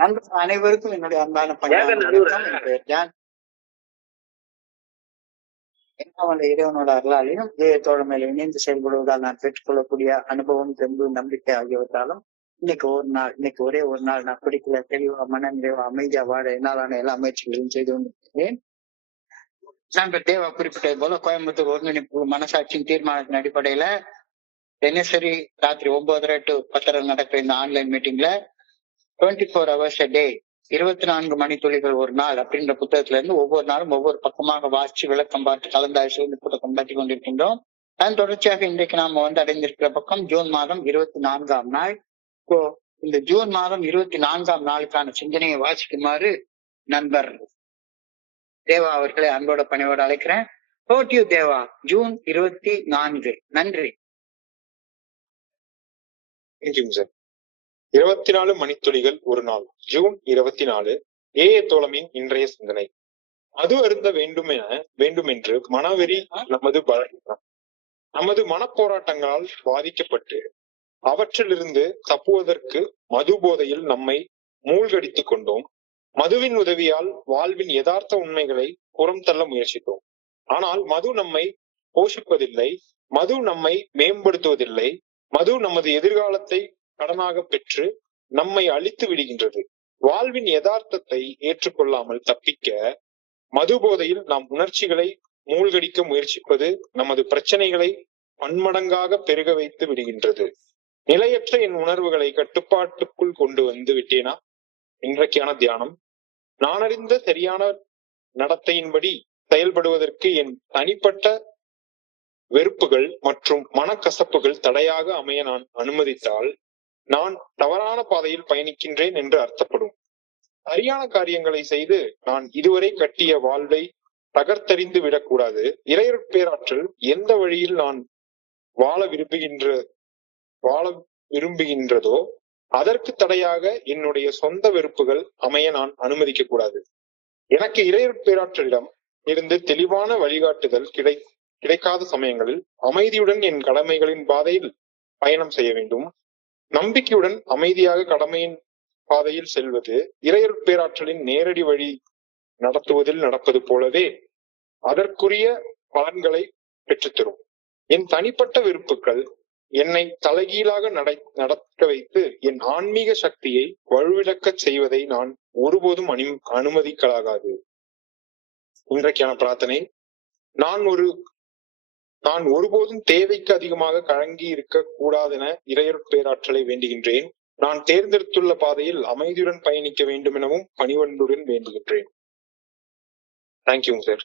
நண்பர்கள் அனைவருக்கும் என்னுடைய அன்பான பணிவான வணக்கம். என் பெயர் ஜான். என்ன இறைவனோட அருளாலையும் தோழமையில இணைந்து செயல்படுவதால் நான் பெற்றுக்கொள்ளக்கூடிய அனுபவம், தெம்பு, நம்பிக்கை ஆகியவற்றாலும் இன்னைக்கு ஒரே ஒரு நாள் நான் பிடிக்கல தெளிவா, மன நிறைவா, அமைதியா வாழ என்னாலான எல்லா முயற்சிகளையும் செய்து கொண்டிருக்கிறேன். நண்பர் தேவா குறிப்பிட்டது போல கோயம்புத்தூர் ஒருங்கிணைப்பு மனசாட்சியின் தீர்மானத்தின் அடிப்படையில தினசரி ராத்திரி 9:30 to 10:30 நடக்கிற இந்த ஆன்லைன் மீட்டிங்ல 24 hours a day, 24 மணித்துளிகள் ஒரு நாள் அப்படின்ற புத்தகத்துல இருந்து ஒவ்வொரு நாளும் ஒவ்வொரு பக்கமாக வாசிச்சு விளக்கம் பார்த்து கலந்தாய்ச்சி புத்தகம் பற்றி கொண்டிருக்கின்றோம். அதன் தொடர்ச்சியாக இன்றைக்கு நாம அடைந்திருக்கிற பக்கம் ஜூன் மாதம் 24ஆம் நாள். இந்த ஜூன் மாதம் 24ஆம் நாளுக்கான சிந்தனையை வாசிக்குமாறு நண்பர் தேவா அவர்களை அன்போட பணியோடு அழைக்கிறேன். தேவா. ஜூன் 24. நன்றி. 24 மணித்துளிகள் ஒரு நாள். ஜூன் 24. தோழமின் இன்றைய சிந்தனை. மது அருந்த வேண்டுமென்று மனவெறி நமது பலகீனம். நமது மனப்போராட்டங்களால் பாதிக்கப்பட்டு அவற்றிலிருந்து தப்புவதற்கு மது போதையில் நம்மை மூழ்கடித்துக் கொண்டோம். மதுவின் உதவியால் வாழ்வின் யதார்த்த உண்மைகளை புறம் தள்ள முயற்சித்தோம். ஆனால் மது நம்மை போஷிப்பதில்லை, மது நம்மை மேம்படுத்துவதில்லை. மது நமது எதிர்காலத்தை கடனாக பெற்று நம்மை அழித்து விடுகின்றது. வாழ்வின் யதார்த்தத்தை ஏற்றுக்கொள்ளாமல் தப்பிக்க மது போதையில் நாம் உணர்ச்சிகளை மூழ்கடிக்க முயற்சிப்பது நமது பிரச்சனைகளை பன்மடங்காக பெருக வைத்து விடுகின்றது. நிலையற்ற என் உணர்வுகளை கட்டுப்பாட்டுக்குள் கொண்டு வந்து விட்டேனா? இன்றைக்கான தியானம். நான் அறிந்த சரியான நடத்தையின்படி செயல்படுவதற்கு என் தனிப்பட்ட வெறுப்புகள் மற்றும் மனக்கசப்புகள் தடையாக அமைய நான் அனுமதித்தால் நான் தவறான பாதையில் பயணிக்கின்றேன் என்று அர்த்தப்படும். சரியான காரியங்களை செய்து நான் இதுவரை கட்டிய வாழ்வை தகர்த்தறிந்து விடக்கூடாது. இறையருட்பேராற்றல் எந்த வழியில் நான் வாழ விரும்புகின்றதோ அதற்கு தடையாக என்னுடைய சொந்த வெறுப்புகள் அமைய நான் அனுமதிக்க கூடாது. எனக்கு இறையருட்பேராற்றலிடம் இருந்து தெளிவான வழிகாட்டுதல் கிடைக்காத சமயங்களில் அமைதியுடன் என் கடமைகளின் பாதையில் பயணம் செய்ய வேண்டும். நம்பிக்கையுடன் அமைதியாக கடமையின் பாதையில் செல்வது இறையருட்பேராற்றலின் நேரடி வழி நடத்துவதில் நடப்பது போலவே அதற்குரிய பலன்களை பெற்றுத்தரும். என் தனிப்பட்ட விருப்புகள் என்னை தலைகீழாக நடக்க வைத்து என் ஆன்மீக சக்தியை வலுவிழக்க செய்வதை நான் ஒருபோதும் அனுமதிக்கலாகாது. இன்றைக்கான பிரார்த்தனை. நான் ஒருபோதும் தேவைக்கு அதிகமாக கலங்கி இருக்க கூடாதென இறையருட்பேராற்றலை வேண்டுகின்றேன். நான் தேர்ந்தெடுத்துள்ள பாதையில் அமைதியுடன் பயணிக்க வேண்டும் எனவும் பணிவன்புடன் வேண்டுகின்றேன். Thank you sir.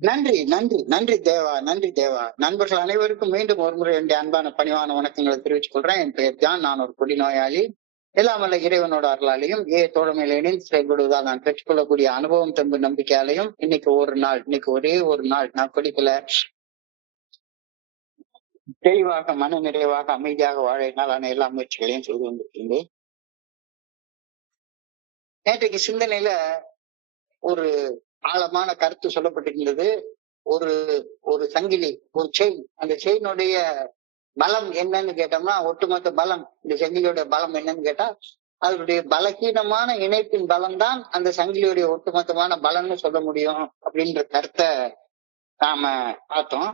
நன்றி நன்றி நன்றி தேவா. நன்றி தேவா. நண்பர்கள் அனைவருக்கும் மீண்டும் ஒரு முறை என்னுடைய அன்பான பணிவான வணக்கங்களை தெரிவித்துக் கொள்றேன். என் பெயர் ஜான். நான் ஒரு குடிநோயாளி. எல்லாம் வல்ல இறைவனோட அருளாலையும் தோழமையில இணைந்து செயல்படுவதால் நான் பெற்றுக்கொள்ளக்கூடிய அனுபவம், தெம்பு, நம்பிக்கையாலையும் இன்னைக்கு ஒரே ஒரு நாள் நான் குடிக்கல தெளிவாக, மன நிறைவாக, அமைதியாக வாழ என்னாலான எல்லா முயற்சிகளையும் செய்து கொண்டிருக்கின்றேன். நேற்றைக்கு சிந்தனையில ஒரு ஆழமான கருத்து சொல்லப்பட்டிருக்கிறது. ஒரு சங்கிலி, ஒரு செயின். அந்த செயினுடைய பலம் என்னன்னு கேட்டோம்னா, ஒட்டுமொத்த பலம், இந்த சங்கிலியோட பலம் என்னன்னு கேட்டா அதனுடைய பலகீனமான இணைப்பின் பலம் தான் அந்த சங்கிலியுடைய ஒட்டுமொத்தமான பலம்னு சொல்ல முடியும் அப்படின்ற கருத்தை நாம பார்த்தோம்.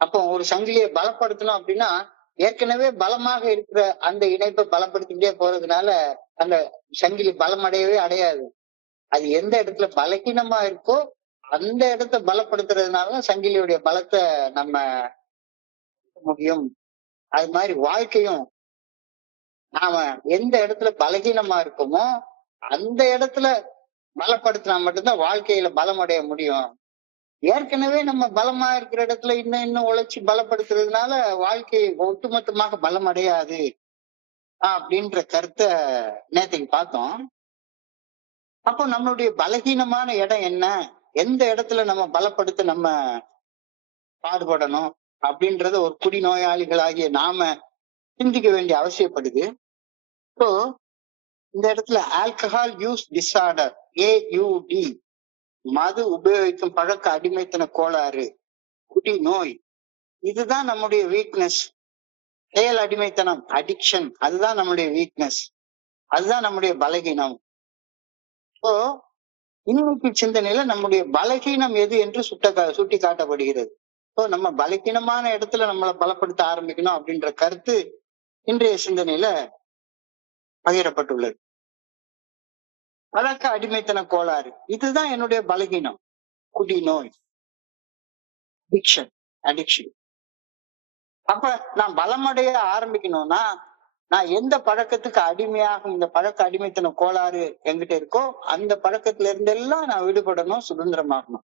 அப்போ ஒரு சங்கிலியை பலப்படுத்தணும் அப்படின்னா ஏற்கனவே பலமாக இருக்கிற அந்த இணைப்பை பலப்படுத்திக்கிட்டே போறதுனால அந்த சங்கிலி பலம் அடையாது. அது எந்த இடத்துல பலகீனமா இருக்கோ அந்த இடத்த பலப்படுத்துறதுனால சங்கிலியுடைய பலத்தை நம்ம முடியும். அது மாதிரி வாழ்க்கையும் நாம எந்த இடத்துல பலகீனமா இருக்கோமோ அந்த இடத்துல பலப்படுத்தினா மட்டும்தான் வாழ்க்கையில பலம் அடைய முடியும். ஏற்கனவே நம்ம பலமா இருக்கிற இடத்துல இன்னும் உழைச்சி பலப்படுத்துறதுனால வாழ்க்கை ஒட்டுமொத்தமாக பலம் அடையாது அப்படின்ற கருத்தை நேற்றுக்கு பார்த்தோம். அப்போ நம்மளுடைய பலகீனமான இடம் என்ன, எந்த இடத்துல நம்ம பலப்படுத்த நம்ம பாடுபடணும் அப்படின்றத ஒரு குடிநோயாளிகளாகிய நாம சிந்திக்க வேண்டிய அவசியப்படுது. ஸோ இந்த இடத்துல ஆல்கஹால் யூஸ் டிஸார்டர், AUD, மது உபயோகிக்கும் பழக்க அடிமைத்தன கோளாறு, குடி நோய், இதுதான் நம்முடைய வீக்னஸ். செயல் அடிமைத்தனம், அடிக்ஷன், அதுதான் நம்முடைய வீக்னஸ். அதுதான் நம்முடைய பலகீனம். இப்போ இன்னைக்கு சிந்தனையில நம்முடைய பலகீனம் எது என்று சுட்டி காட்டப்படுகிறது. இப்போ நம்ம பலகீனமான இடத்துல நம்மளை பலப்படுத்த ஆரம்பிக்கணும் அப்படின்ற கருத்து இன்றைய சிந்தனையில பகிரப்பட்டுள்ளது. பழக்க அடிமைத்தன கோளாறு, இதுதான் என்னுடைய பலகீனம். குடி நோய், அடிக்ஷன். அப்ப நான் பலமடைய ஆரம்பிக்கணும்னா நான் எந்த பழக்கத்துக்கு அடிமையாகும், இந்த பழக்க அடிமைத்தன கோளாறு என்கிட்ட இருக்கோ அந்த பழக்கத்துல இருந்தெல்லாம் நான் விடுபடணும், சுதந்திரமாகணும்.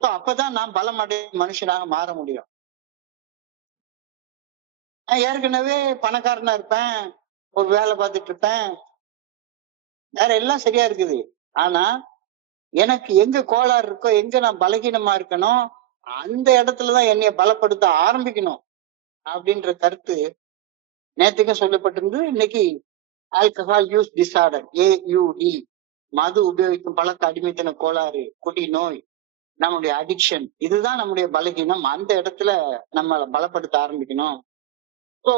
அப்பதான் நான் பலமடைய மனுஷனாக மாற முடியும். நான் ஏற்கனவே பணக்காரனா இருப்பேன், ஒரு வேலை பார்த்துட்டு இருப்பேன், வேற எல்லாம் சரியா இருக்குது. ஆனா எனக்கு எங்க கோளாறு இருக்கோ, எங்க நான் பலகீனமா இருக்கணும், அந்த இடத்துலதான் என்னைய பலப்படுத்த ஆரம்பிக்கணும் அப்படின்ற கருத்து நேற்றுக்கும் சொல்லப்பட்டிருந்து. இன்னைக்கு ஆல்கஹால் யூஸ் டிசார்டர், AUD, மது உபயோகிக்கும் பழக்க அடிமைத்தன கோளாறு, குடி நோய், நம்முடைய அடிக்ஷன், இதுதான் நம்முடைய பலகீனம். அந்த இடத்துல நம்மளை பலப்படுத்த ஆரம்பிக்கணும். ஸோ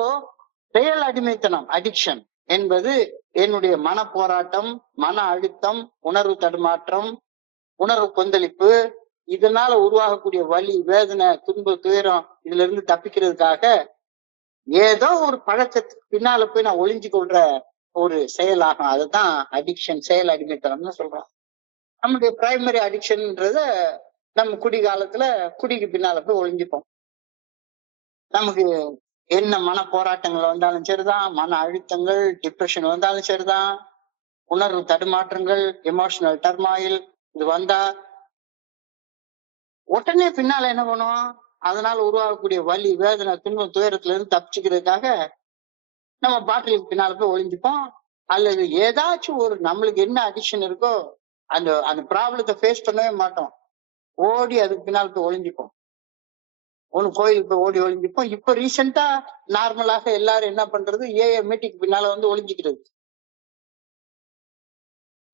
செயல் அடிமைத்தனம், அடிக்ஷன் என்பது என்னுடைய மன போராட்டம், மன அழுத்தம், உணர்வு தடுமாற்றம், உணர்வு கொந்தளிப்பு, இதனால உருவாகக்கூடிய வலி, வேதனை, துன்ப, துயரம், இதுல இருந்து தப்பிக்கிறதுக்காக ஏதோ ஒரு பழக்கத்துக்கு பின்னால போய் நான் ஒளிஞ்சு கொள்ற ஒரு செயலாகும். அதுதான் அடிக்ஷன், செயல் அடிமைத்தனம்னு சொல்றோம். நம்முடைய பிரைமரி அடிக்ஷன்ன்றத நம்ம குடி காலத்துல குடிக்கு பின்னால போய் ஒளிஞ்சுப்போம். நமக்கு என்ன மன போராட்டங்கள் வந்தாலும் சரிதான், மன அழுத்தங்கள், டிப்ரெஷன் வந்தாலும் சரிதான், உணர்வு தடுமாற்றங்கள், எமோஷனல் டர்மாயில் இது வந்தா உடனே பின்னால என்ன பண்ணுவோம், அதனால உருவாகக்கூடிய வலி, வேதனை, துன்பம், துயரத்துல இருந்து தப்பிச்சுக்கிறதுக்காக நம்ம பாட்டிலுக்கு பின்னால போய் ஒளிஞ்சுப்போம். அல்லது ஏதாச்சும் ஒரு நம்மளுக்கு என்ன அடிக்ஷன் இருக்கோ அந்த அந்த ப்ராப்ளத்தை ஃபேஸ் பண்ணவே மாட்டோம், ஓடி அதுக்கு பின்னால போய் ஒளிஞ்சுப்போம். ஒண்ணு கோயிலுக்கு போய் ஓடி ஒளிஞ்சுப்போம். இப்ப ரீசெண்டா நார்மலாக எல்லாரும் என்ன பண்றது, மீட்டிங் பின்னால வந்து ஒளிஞ்சுக்கிறது.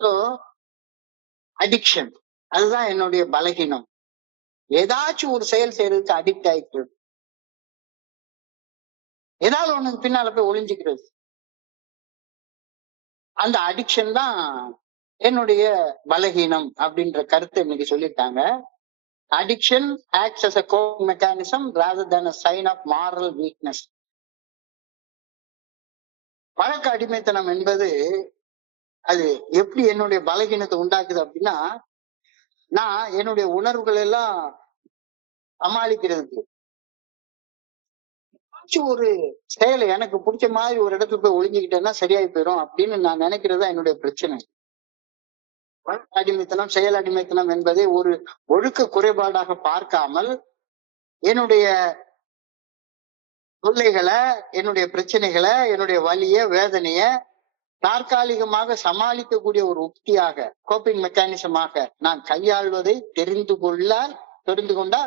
ஸோ அடிக்ஷன், அதுதான் என்னுடைய பலகீனம். ஏதாச்சும் ஒரு செயல் செய்யறதுக்கு அடிக்ட் ஆயிக்கிறது, ஏதாவது ஒண்ணு பின்னால போய் ஒளிஞ்சுக்கிறது. அந்த அடிக்ஷன் தான் என்னுடைய பலகீனம் அப்படின்ற கருத்தை இன்னைக்கு சொல்லிட்டாங்க. Addiction acts as a coping mechanism rather than a sign of moral weakness. பழக்க அடிமைத்தனம் என்பது அது எப்படி என்னுடைய பலகீனத்தை உண்டாக்குது அப்படின்னா, நான் என்னுடைய உணர்வுகள் எல்லாம் சமாளிக்கிறதுக்கு ஒரு செயலை எனக்கு பிடிச்ச மாதிரி ஒரு இடத்துல போய் ஒளிஞ்சுக்கிட்டேன்னா சரியாயி போயிடும் அப்படின்னு நான் நினைக்கிறதா என்னுடைய பிரச்சனை. அடிமைத்தனம், செயல் அடிமைத்தனம் என்பதை ஒரு ஒழுக்க குறைபாடாக பார்க்காமல் என்னுடைய தொல்லைகளை, என்னுடைய பிரச்சனைகளை, என்னுடைய வலிய, வேதனைய தற்காலிகமாக சமாளிக்கக்கூடிய ஒரு உக்தியாக, கோப்பிங் மெக்கானிசமாக நான் கையாள்வதை தெரிந்து கொண்டா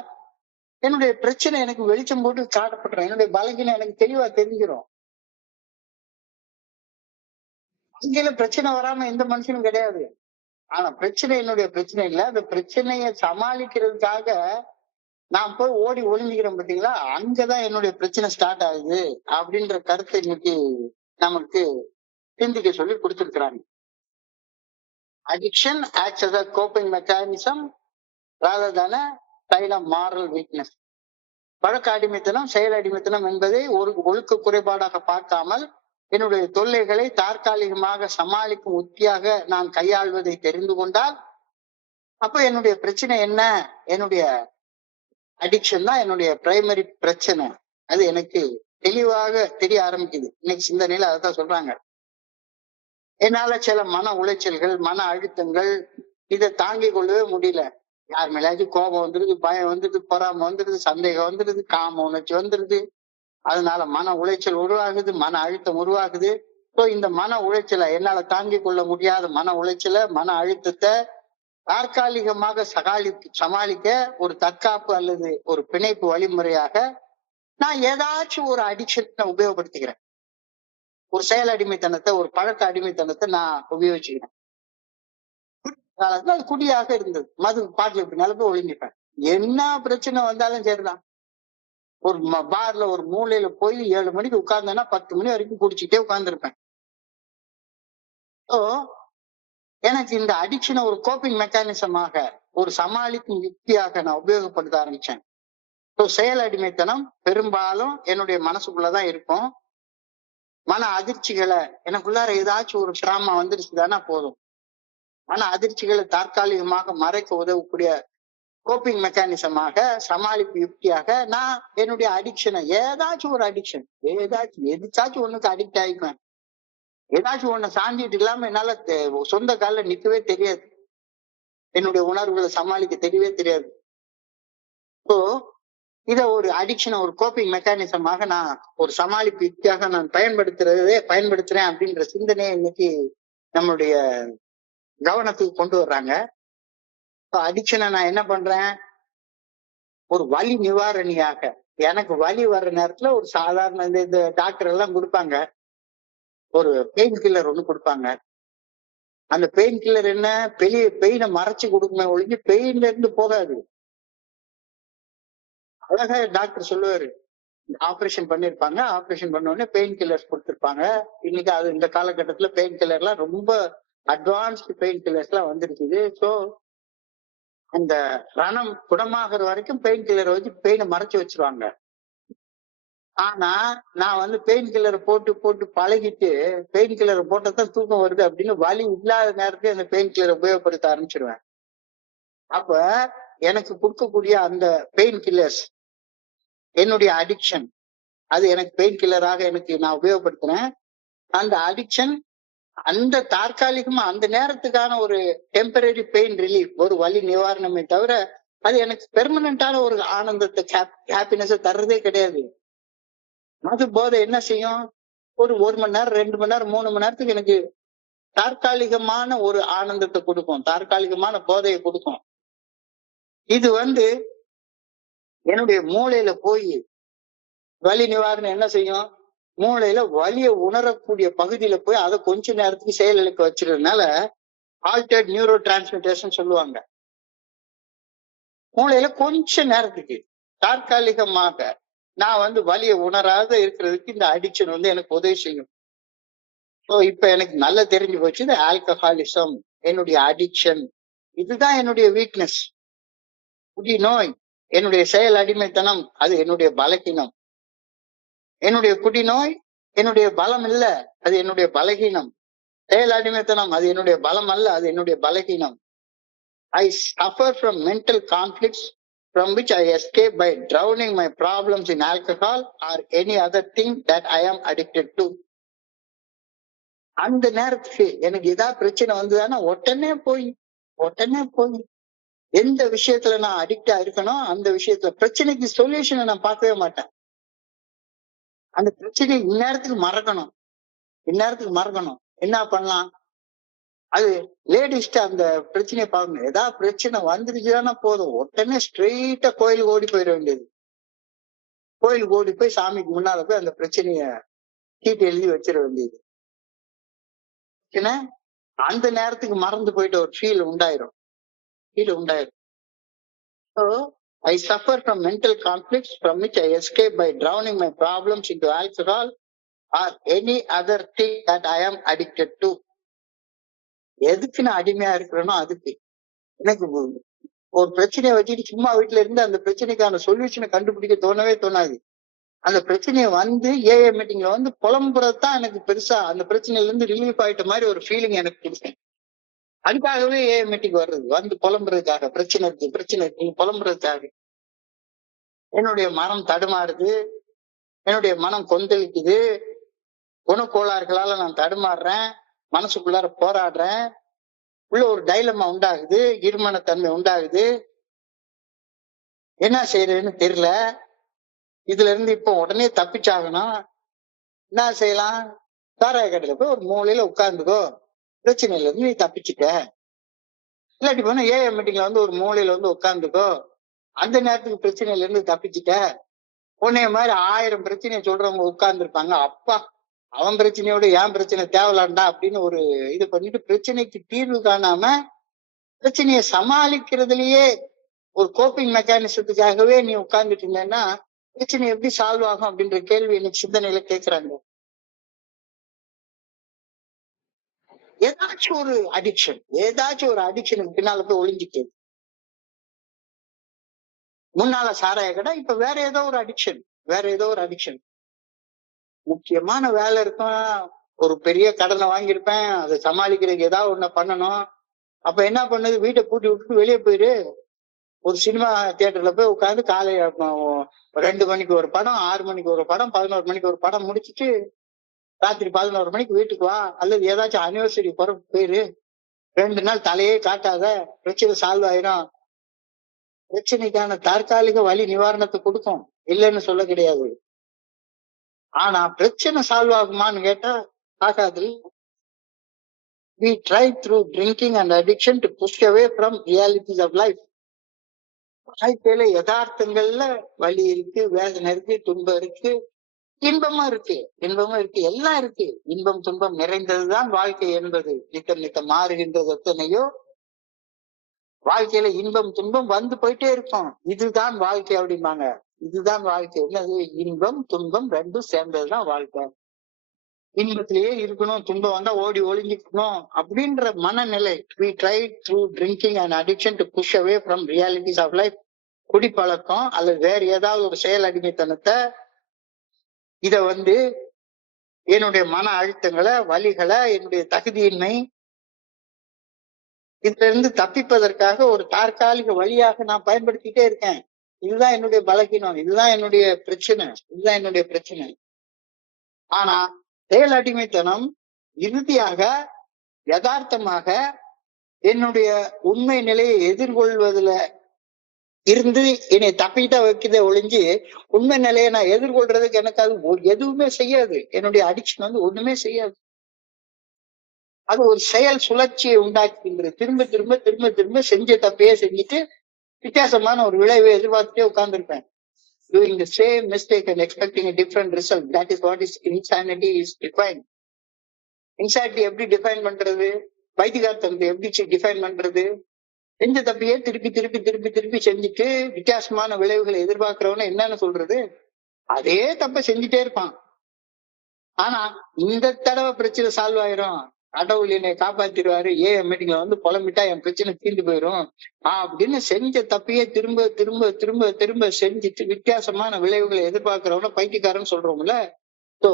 என்னுடைய பிரச்சனை எனக்கு வெளிச்சம் போட்டு காட்டப்படுறேன், என்னுடைய பலகீனம் எனக்கு தெளிவா தெரிஞ்சிடும். இங்கேயும் பிரச்சனை வராம எந்த மனுஷனும் கிடையாது. ஆனா பிரச்சனை என்னுடைய பிரச்சனை இல்ல, அந்த பிரச்சனையை சமாளிக்கிறதுக்காக நான் போய் ஓடி ஒளிஞ்சுக்கிறேன் பாத்தீங்களா, அங்கதான் என்னுடைய பிரச்சனை ஸ்டார்ட் ஆகுது அப்படின்ற கருத்தை இன்னைக்கு நமக்கு சிந்திக்க சொல்லி கொடுத்திருக்கிறாங்க. Addiction acts as a coping mechanism rather than a sign of moral weakness. பழக்க அடிமைத்தனம், செயல் அடிமைத்தனம் என்பதை ஒரு ஒழுக்க குறைபாடாக பார்க்காமல் என்னுடைய தொல்லைகளை தற்காலிகமாக சமாளிக்கும் உத்தியாக நான் கையாள்வதை தெரிந்து கொண்டால் அப்ப என்னுடைய பிரச்சனை என்ன, என்னுடைய அடிக்ஷன் தான் என்னுடைய பிரைமரி பிரச்சனை. அது எனக்கு தெளிவாக தெரிய ஆரம்பிக்குது. இன்னைக்கு சிந்தனையில அதான் சொல்றாங்க. என்னால சில மன உளைச்சல்கள், மன அழுத்தங்கள், இதை தாங்கிக் கொள்ளவே முடியல. யார் மேலாச்சும் கோபம் வந்துருது, பயம் வந்துருது, பொறாம வந்துருது, சந்தேகம் வந்துருது, காம உணர்ச்சி வந்துருது. அதனால மன உளைச்சல் உருவாகுது, மன அழுத்தம் உருவாகுது. ஸோ இந்த மன உளைச்சலை, என்னால தாங்கிக் கொள்ள முடியாத மன உளைச்சலை, மன அழுத்தத்தை தற்காலிகமாக சமாளிக்க ஒரு தற்காப்பு அல்லது ஒரு பிணைப்பு வழிமுறையாக நான் ஏதாச்சும் ஒரு அடிக்ஷனை உபயோகப்படுத்திக்கிறேன். ஒரு செயல் அடிமைத்தனத்தை, ஒரு பழக்க அடிமைத்தனத்தை நான் உபயோகிச்சுக்கிறேன். காலத்துல அது குடியாக இருந்தது. மது பாட்டில் பின்னால போய் ஒளிஞ்சிப்பேன். என்ன பிரச்சனை வந்தாலும் சரிதான். ஒரு பார்ல ஒரு மூலையில போய் 7 மணிக்கு உட்கார்ந்தேன்னா 10 மணி வரைக்கும் குடிச்சுட்டே உட்கார்ந்துருப்பேன். ஸோ எனக்கு இந்த அடிக்ஷனை ஒரு கோப்பிங் மெக்கானிசமாக, ஒரு சமாளிக்கும் யுக்தியாக நான் உபயோகப்படுத்த ஆரம்பிச்சேன். ஸோ செயல் அடிமைத்தனம் பெரும்பாலும் என்னுடைய மனசுக்குள்ளதான் இருக்கும். மன அதிர்ச்சிகளை, எனக்குள்ளார ஏதாச்சும் ஒரு டிராமா வந்துருச்சுதானா போதும், மன அதிர்ச்சிகளை தற்காலிகமாக மறைக்க உதவக்கூடிய கோப்பிங் மெக்கானிசமாக, சமாளிப்பு யுக்தியாக நான் என்னுடைய அடிக்ஷனை, ஏதாச்சும் ஒரு அடிக்ஷன், எதாச்சும் ஒண்ணுக்கு அடிக்ட் ஆயிக்குவேன். ஏதாச்சும் ஒண்ணு சாஞ்சிட்டு இல்லாம என்னால சொந்த காலில் நிக்கவே தெரியாது. என்னுடைய உணர்வுகளை சமாளிக்க தெரியவே தெரியாது. ஸோ இத ஒரு அடிக்ஷனை ஒரு கோப்பிங் மெக்கானிசமாக நான் ஒரு சமாளிப்பு யுக்தியாக நான் பயன்படுத்துறேன் அப்படின்ற சிந்தனையை இன்னைக்கு நம்மளுடைய கவனத்துக்கு கொண்டு வர்றாங்க. அடிக்ஷனை நான் என்ன பண்றேன், ஒரு வலி நிவாரணியாக, எனக்கு வலி வர்ற நேரத்துல ஒரு சாதாரண இந்த டாக்டர் எல்லாம் கொடுப்பாங்க, ஒரு பெயின் கில்லர் ஒண்ணு கொடுப்பாங்க. அந்த பெயின் கில்லர் என்ன, பெயினை மறைச்சு கொடுக்குமே ஒழிஞ்சு பெயின்ல இருந்து போகாது. அழகா டாக்டர் சொல்லுவாரு, ஆபரேஷன் பண்ணிருப்பாங்க, ஆபரேஷன் பண்ண உடனே பெயின் கில்லர்ஸ் கொடுத்திருப்பாங்க. இன்னைக்கு அது இந்த காலகட்டத்துல பெயின் கில்லர் எல்லாம் ரொம்ப அட்வான்ஸ்டு பெயின் கில்லர்ஸ் எல்லாம் வந்துருக்குது. ஸோ அந்த ரணம் குணமாகிற வரைக்கும் பெயின் கில்லரை வச்சு பெயினை மறைச்சு வச்சிருவாங்க. ஆனா நான் பெயின் கில்லரை போட்டு போட்டு பழகிட்டு, பெயின் கில்லரை போட்டதான் தூக்கம் வருது அப்படின்னு வலி இல்லாத நேரத்துல அந்த பெயின் கில்லரை உபயோகப்படுத்த ஆரம்பிச்சிருவேன். அப்ப எனக்கு கொடுக்கக்கூடிய அந்த பெயின் கில்லர்ஸ் என்னுடைய அடிக்ஷன், அது எனக்கு பெயின் கில்லராக நான் உபயோகப்படுத்துறேன். அந்த அடிக்ஷன் அந்த தற்காலிகமா அந்த நேரத்துக்கான ஒரு டெம்பரரி பெயின் ரிலீஃப், ஒரு வலி நிவாரணமே தவிர அது எனக்கு பெர்மனண்டான ஒரு ஆனந்தத்தை, ஹாப்பினஸ் தர்றதே கிடையாது. மது போதை என்ன செய்யும், ஒரு 1 மணி நேரம் 2 மணி நேரம் 3 மணி நேரத்துக்கு எனக்கு தற்காலிகமான ஒரு ஆனந்தத்தை கொடுக்கும், தற்காலிகமான போதையை கொடுக்கும். இது என்னுடைய மூளையில போய் வலி நிவாரணம் என்ன செய்யும், மூளையில வலியை உணரக்கூடிய பகுதியில போய் அதை கொஞ்ச நேரத்துக்கு செயலிழக்க வச்சிருந்ததுனால ஆல்டர்ட் நியூரோ டிரான்ஸ்மிட்டர்ஸ் சொல்லுவாங்க. மூளையில கொஞ்ச நேரத்துக்கு தற்காலிகமாக நான் வலியை உணராத இருக்கிறதுக்கு இந்த அடிக்ஷன் எனக்கு உதவி செய்யும். ஸோ இப்ப எனக்கு நல்லா தெரிஞ்சு போச்சு, இந்த ஆல்கஹாலிசம் என்னுடைய அடிக்ஷன், இதுதான் என்னுடைய வீக்னஸ். குடி நோய் என்னுடைய செயல் அடிமைத்தனம், அது என்னுடைய பலகீனம். என்னுடைய குடிநோய் என்னுடைய பலம் இல்ல, அது என்னுடைய பலகீனம். செயல் அடிமைத்தனம் அது என்னுடைய பலம் அல்ல, அது என்னுடைய பலகீனம். I suffer from mental conflicts from which I escape by drowning my problems in alcohol or any other thing that I am addicted to. அந்த நேரத்துக்கு எனக்கு ஏதாவது பிரச்சனை வந்ததுன்னா உடனே போய் எந்த விஷயத்துல நான் அடிக்டா இருக்கணும் அந்த விஷயத்துல பிரச்சனைக்கு சொல்யூஷனை நான் பார்க்கவே மாட்டேன். அந்த பிரச்சனை இந்நேரத்துக்கு மறக்கணும். என்ன பண்ணலாம், அது லேடிஸ்ட் அந்த பிரச்சனையை பார்க்கணும். ஏதாவது பிரச்சனை வந்துருச்சுன்னா போதும், உடனே ஸ்ட்ரெயிட்டா கோயிலுக்கு ஓடி போயிட வேண்டியது. கோயிலுக்கு ஓடி போய் சாமிக்கு முன்னால போய் அந்த பிரச்சனைய சீட்டு எழுதி வச்சிட வேண்டியது. அந்த நேரத்துக்கு மறந்து போயிட்டு ஒரு feel உண்டாயிரும். So I suffer from mental conflicts from which I escape by drowning my problems into alcohol or any other thing that I am addicted to. எதுக்கு நான் அடிமையா இருக்கிறேனோ அதுக்கு. எனக்கு ஒரு பிரச்சனையை வச்சுட்டு சும்மா வீட்டுல இருந்து அந்த பிரச்சனைக்கான சொல்யூஷனை கண்டுபிடிக்க தோணாது. அந்த பிரச்சனையை ஏஏ மீட்டிங்ல புலம்புறதுதான் எனக்கு பெருசா அந்த பிரச்சனையில இருந்து ரிலீஃப் ஆயிட்ட மாதிரி ஒரு ஃபீலிங் எனக்கு கொடுப்பேன். அதுக்காகவே ஏஏ மீட்டிங் வர்றது, புலம்புறதுக்காக, பிரச்சனை இருக்கு புலம்புறதுக்காக. என்னுடைய மனம் தடுமாறுது, என்னுடைய மனம் கொந்தளிக்குது, குணக்கோளாறுகளால நான் தடுமாறுறேன், மனசுக்குள்ளார போராடுறேன், உள்ள ஒரு டைலமா உண்டாகுது, இருமனத்தன்மை உண்டாகுது, என்ன செய்யறதுன்னு தெரியல. இதுல இருந்து இப்போ உடனே தப்பிச்சாகணும். என்ன செய்யலாம், சாராய கடையில போய் ஒரு மூலையில உட்கார்ந்துக்கோ, பிரச்சனையில இருந்து நீ தப்பிச்சுட்ட. இல்லாட்டி போனா ஏஏ மீட்டிங்ல ஒரு மூலையில உட்கார்ந்துக்கோ, அந்த நேரத்துக்கு பிரச்சனையில இருந்து தப்பிச்சுட்ட. உன்னைய மாதிரி 1000 பிரச்சனையை சொல்றவங்க உட்கார்ந்து இருப்பாங்க, அப்பா அவன் பிரச்சனையோட என் பிரச்சனை தேவலாண்டா அப்படின்னு ஒரு இது பண்ணிட்டு பிரச்சனைக்கு தீர்வு காணாம பிரச்சனையை சமாளிக்கிறதுலயே ஒரு கோப்பிங் மெக்கானிசத்துக்காகவே நீ உட்கார்ந்துட்டு இருந்தேன்னா பிரச்சனை எப்படி சால்வ் ஆகும் அப்படின்ற கேள்வி எனக்கு சிந்தனையில கேட்கிறாங்க. ஏதாச்சும் ஒரு அடிக்ஷனுக்கு பின்னால போய் ஒளிஞ்சிட்டு, முன்னால சாராய கடை, இப்ப வேற ஏதோ ஒரு அடிக்ஷன். முக்கியமான வேலை இருக்கும், ஒரு பெரிய கடனை வாங்கியிருப்பேன், அதை சமாளிக்கிறதுக்கு ஏதாவது ஒண்ணு பண்ணணும். அப்ப என்ன பண்ணுது, வீட்டை பூட்டி விட்டுட்டு வெளியே போயிரு, ஒரு சினிமா தியேட்டர்ல போய் உட்காந்து காலை 2 மணிக்கு ஒரு படம், 6 மணிக்கு ஒரு படம், 11 மணிக்கு ஒரு படம் முடிச்சிட்டு ராத்திரி 11 மணிக்கு வீட்டுக்கு வா, அல்லது ஏதாச்சும் அனிவர்சரி பிறப்பு போயிரு, 2 நாள் தலையே காட்டாத, பிரச்சனை சால்வ் ஆயிரும். பிரச்சனைக்கான தற்காலிக வலி நிவாரணத்தை கொடுக்கும், இல்லைன்னு சொல்ல கிடையாது. ஆனா பிரச்சனை சால்வ் ஆகுமான்னு கேட்டா ஆகாது. We try through drinking and addiction to push away from realities of life. வாழ்க்கையில யதார்த்தங்கள்ல வலி இருக்கு, வேதனை இருக்கு, துன்பம் இருக்கு, இன்பமும் இருக்கு, எல்லாம் இருக்கு. இன்பம் துன்பம் நிறைந்ததுதான் வாழ்க்கை என்பது. நித்த மாறுகின்றது எத்தனையோ. வாழ்க்கையில இன்பம் துன்பம் வந்து போயிட்டே இருக்கும். இதுதான் வாழ்க்கை அப்படிம்பாங்க. இதுதான் வாழ்க்கை. என்னது? இன்பம் துன்பம் ரெண்டும் சேர்ந்ததுதான் வாழ்க்கை. இன்பத்திலேயே இருக்கணும், துன்பம் வந்தா ஓடி ஒளிஞ்சிக்கணும் அப்படின்ற மனநிலை. We tried through drinking and addiction to push away from realities of life. குடிப்பழக்கம் அல்லது வேற ஏதாவது ஒரு செயல் அடிமைத்தனத்தை, இத என்னுடைய மன அழுத்தங்களை, வலிகளை, என்னுடைய தகுதியின்மை, இதுல இருந்து தப்பிப்பதற்காக ஒரு தற்காலிக வழியாக நான் பயன்படுத்திட்டே இருக்கேன். இதுதான் என்னுடைய பலகீனம், இதுதான் என்னுடைய பிரச்சனை. ஆனா செயல் அடிமைத்தனம் இறுதியாக யதார்த்தமாக என்னுடைய உண்மை நிலையை எதிர்கொள்வதில் இருந்து என்னை தப்பிட்டா வைக்கிறத ஒழிஞ்சு, உண்மை நிலையை நான் எதிர்கொள்றதுக்கு எனக்கு அது எதுவுமே செய்யாது. என்னுடைய அடிக்ஷன் ஒண்ணுமே செய்யாது. அது ஒரு செயல் சுழற்சியை உண்டாக்குகின்றது. திரும்ப திரும்ப திரும்ப திரும்ப செஞ்ச தப்பையே செஞ்சுட்டு வித்தியாசமான ஒரு விளைவை எதிர்பார்த்துட்டே உட்கார்ந்துருப்பேன். Doing the same mistake and expecting a different result. That is what is insanity is defined. Insanity எப்படி டிஃபைன் பண்றது? பைத்தியகாரத்தனத்தை எப்படி டிஃபைன் பண்றது? செஞ்ச தப்பையே திருப்பி திருப்பி திருப்பி திருப்பி செஞ்சுட்டு வித்தியாசமான விளைவுகளை எதிர்பார்க்கிறவன என்னன்னு சொல்றது? அதே தப்ப செஞ்சுட்டே இருப்பான். ஆனா இந்த தடவை பிரச்சனை சால்வ் ஆயிரும், கடவுள் என்னை காப்பாத்திடுவாரு, மீட்டிங்ல புலம்பிட்டா என் பிரச்சனை தீர்ந்து போயிரும் அப்படின்னு செஞ்ச தப்பையே திரும்ப திரும்ப திரும்ப திரும்ப செஞ்சுட்டு வித்தியாசமான விளைவுகளை எதிர்பார்க்கிறவன பைத்தியக்காரன்னு சொல்றோம்ல. சோ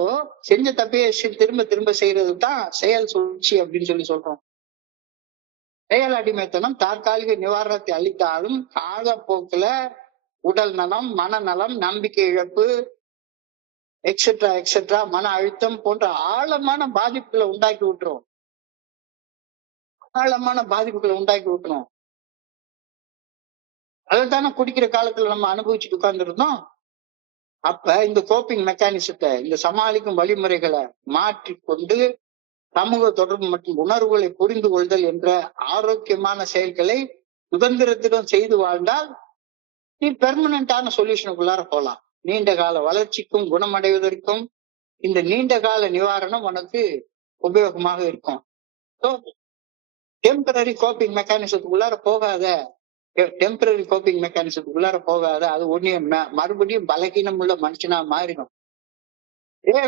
செஞ்ச தப்பையே திரும்ப திரும்ப செய்யறது தான் செயல் சூழ்ச்சி அப்படின்னு சொல்றோம். செயல் அடிமைத்தனம் தற்காலிக நிவாரணத்தை அளித்தாலும் காலப்போக்குல உடல் நலம், மனநலம், நம்பிக்கை இழப்பு, எக்ஸெட்ரா எக்ஸெட்ரா, மன அழுத்தம் போன்ற ஆழமான பாதிப்புகளை உண்டாக்கி விட்டுரும். அதைத்தானே குடிக்கிற காலத்துல நம்ம அனுபவிச்சுட்டு உட்கார்ந்துருந்தோம். அப்ப இந்த கோப்பிங் மெக்கானிசத்தை, இந்த சமாளிக்கும் வழிமுறைகளை மாற்றிக்கொண்டு சமூக தொடர்பு மற்றும் உணர்வுகளை புரிந்து கொள்தல் என்ற ஆரோக்கியமான செயல்களை சுதந்திரத்துடன் செய்து வாழ்ந்தால் நீ பெர்மனண்டான சொல்யூஷனுக்குள்ளார போலாம். நீண்ட கால வளர்ச்சிக்கும் குணமடைவதற்கும் இந்த நீண்ட கால நிவாரணம் உனக்கு உபயோகமாக இருக்கும். டெம்பரரி கோப்பிங் மெக்கானிசத்துக்குள்ளார போகாத, அது மறுபடியும் பலகீனம் உள்ள மனுஷனா மாறிடும்.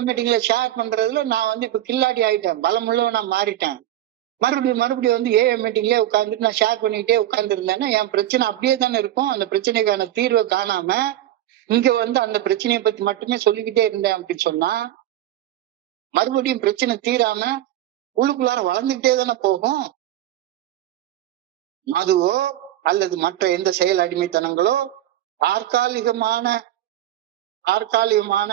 மீட்டிங்ல ஷேர் பண்றதுல நான் இப்ப கில்லாடி ஆயிட்டேன், பலம் உள்ளவன் நான் மாறிட்டேன். மறுபடியும் மீட்டிங்லயே உட்கார்ந்துட்டு நான் ஷேர் பண்ணிக்கிட்டே உட்கார்ந்து இருந்தேன்னா என் பிரச்சனை அப்படியே தானே இருக்கும். அந்த பிரச்சனைக்கான தீர்வை காணாம இங்க அந்த பிரச்சனையை பத்தி மட்டுமே சொல்லிக்கிட்டே இருந்தேன் அப்படின்னு சொன்னா மறுபடியும் பிரச்சனை தீராம உள்ளுக்குள்ளார வளர்ந்துகிட்டே தானே போகும். மதுவோ அல்லது மற்ற எந்த செயல் அடிமைத்தனங்களோ தற்காலிகமான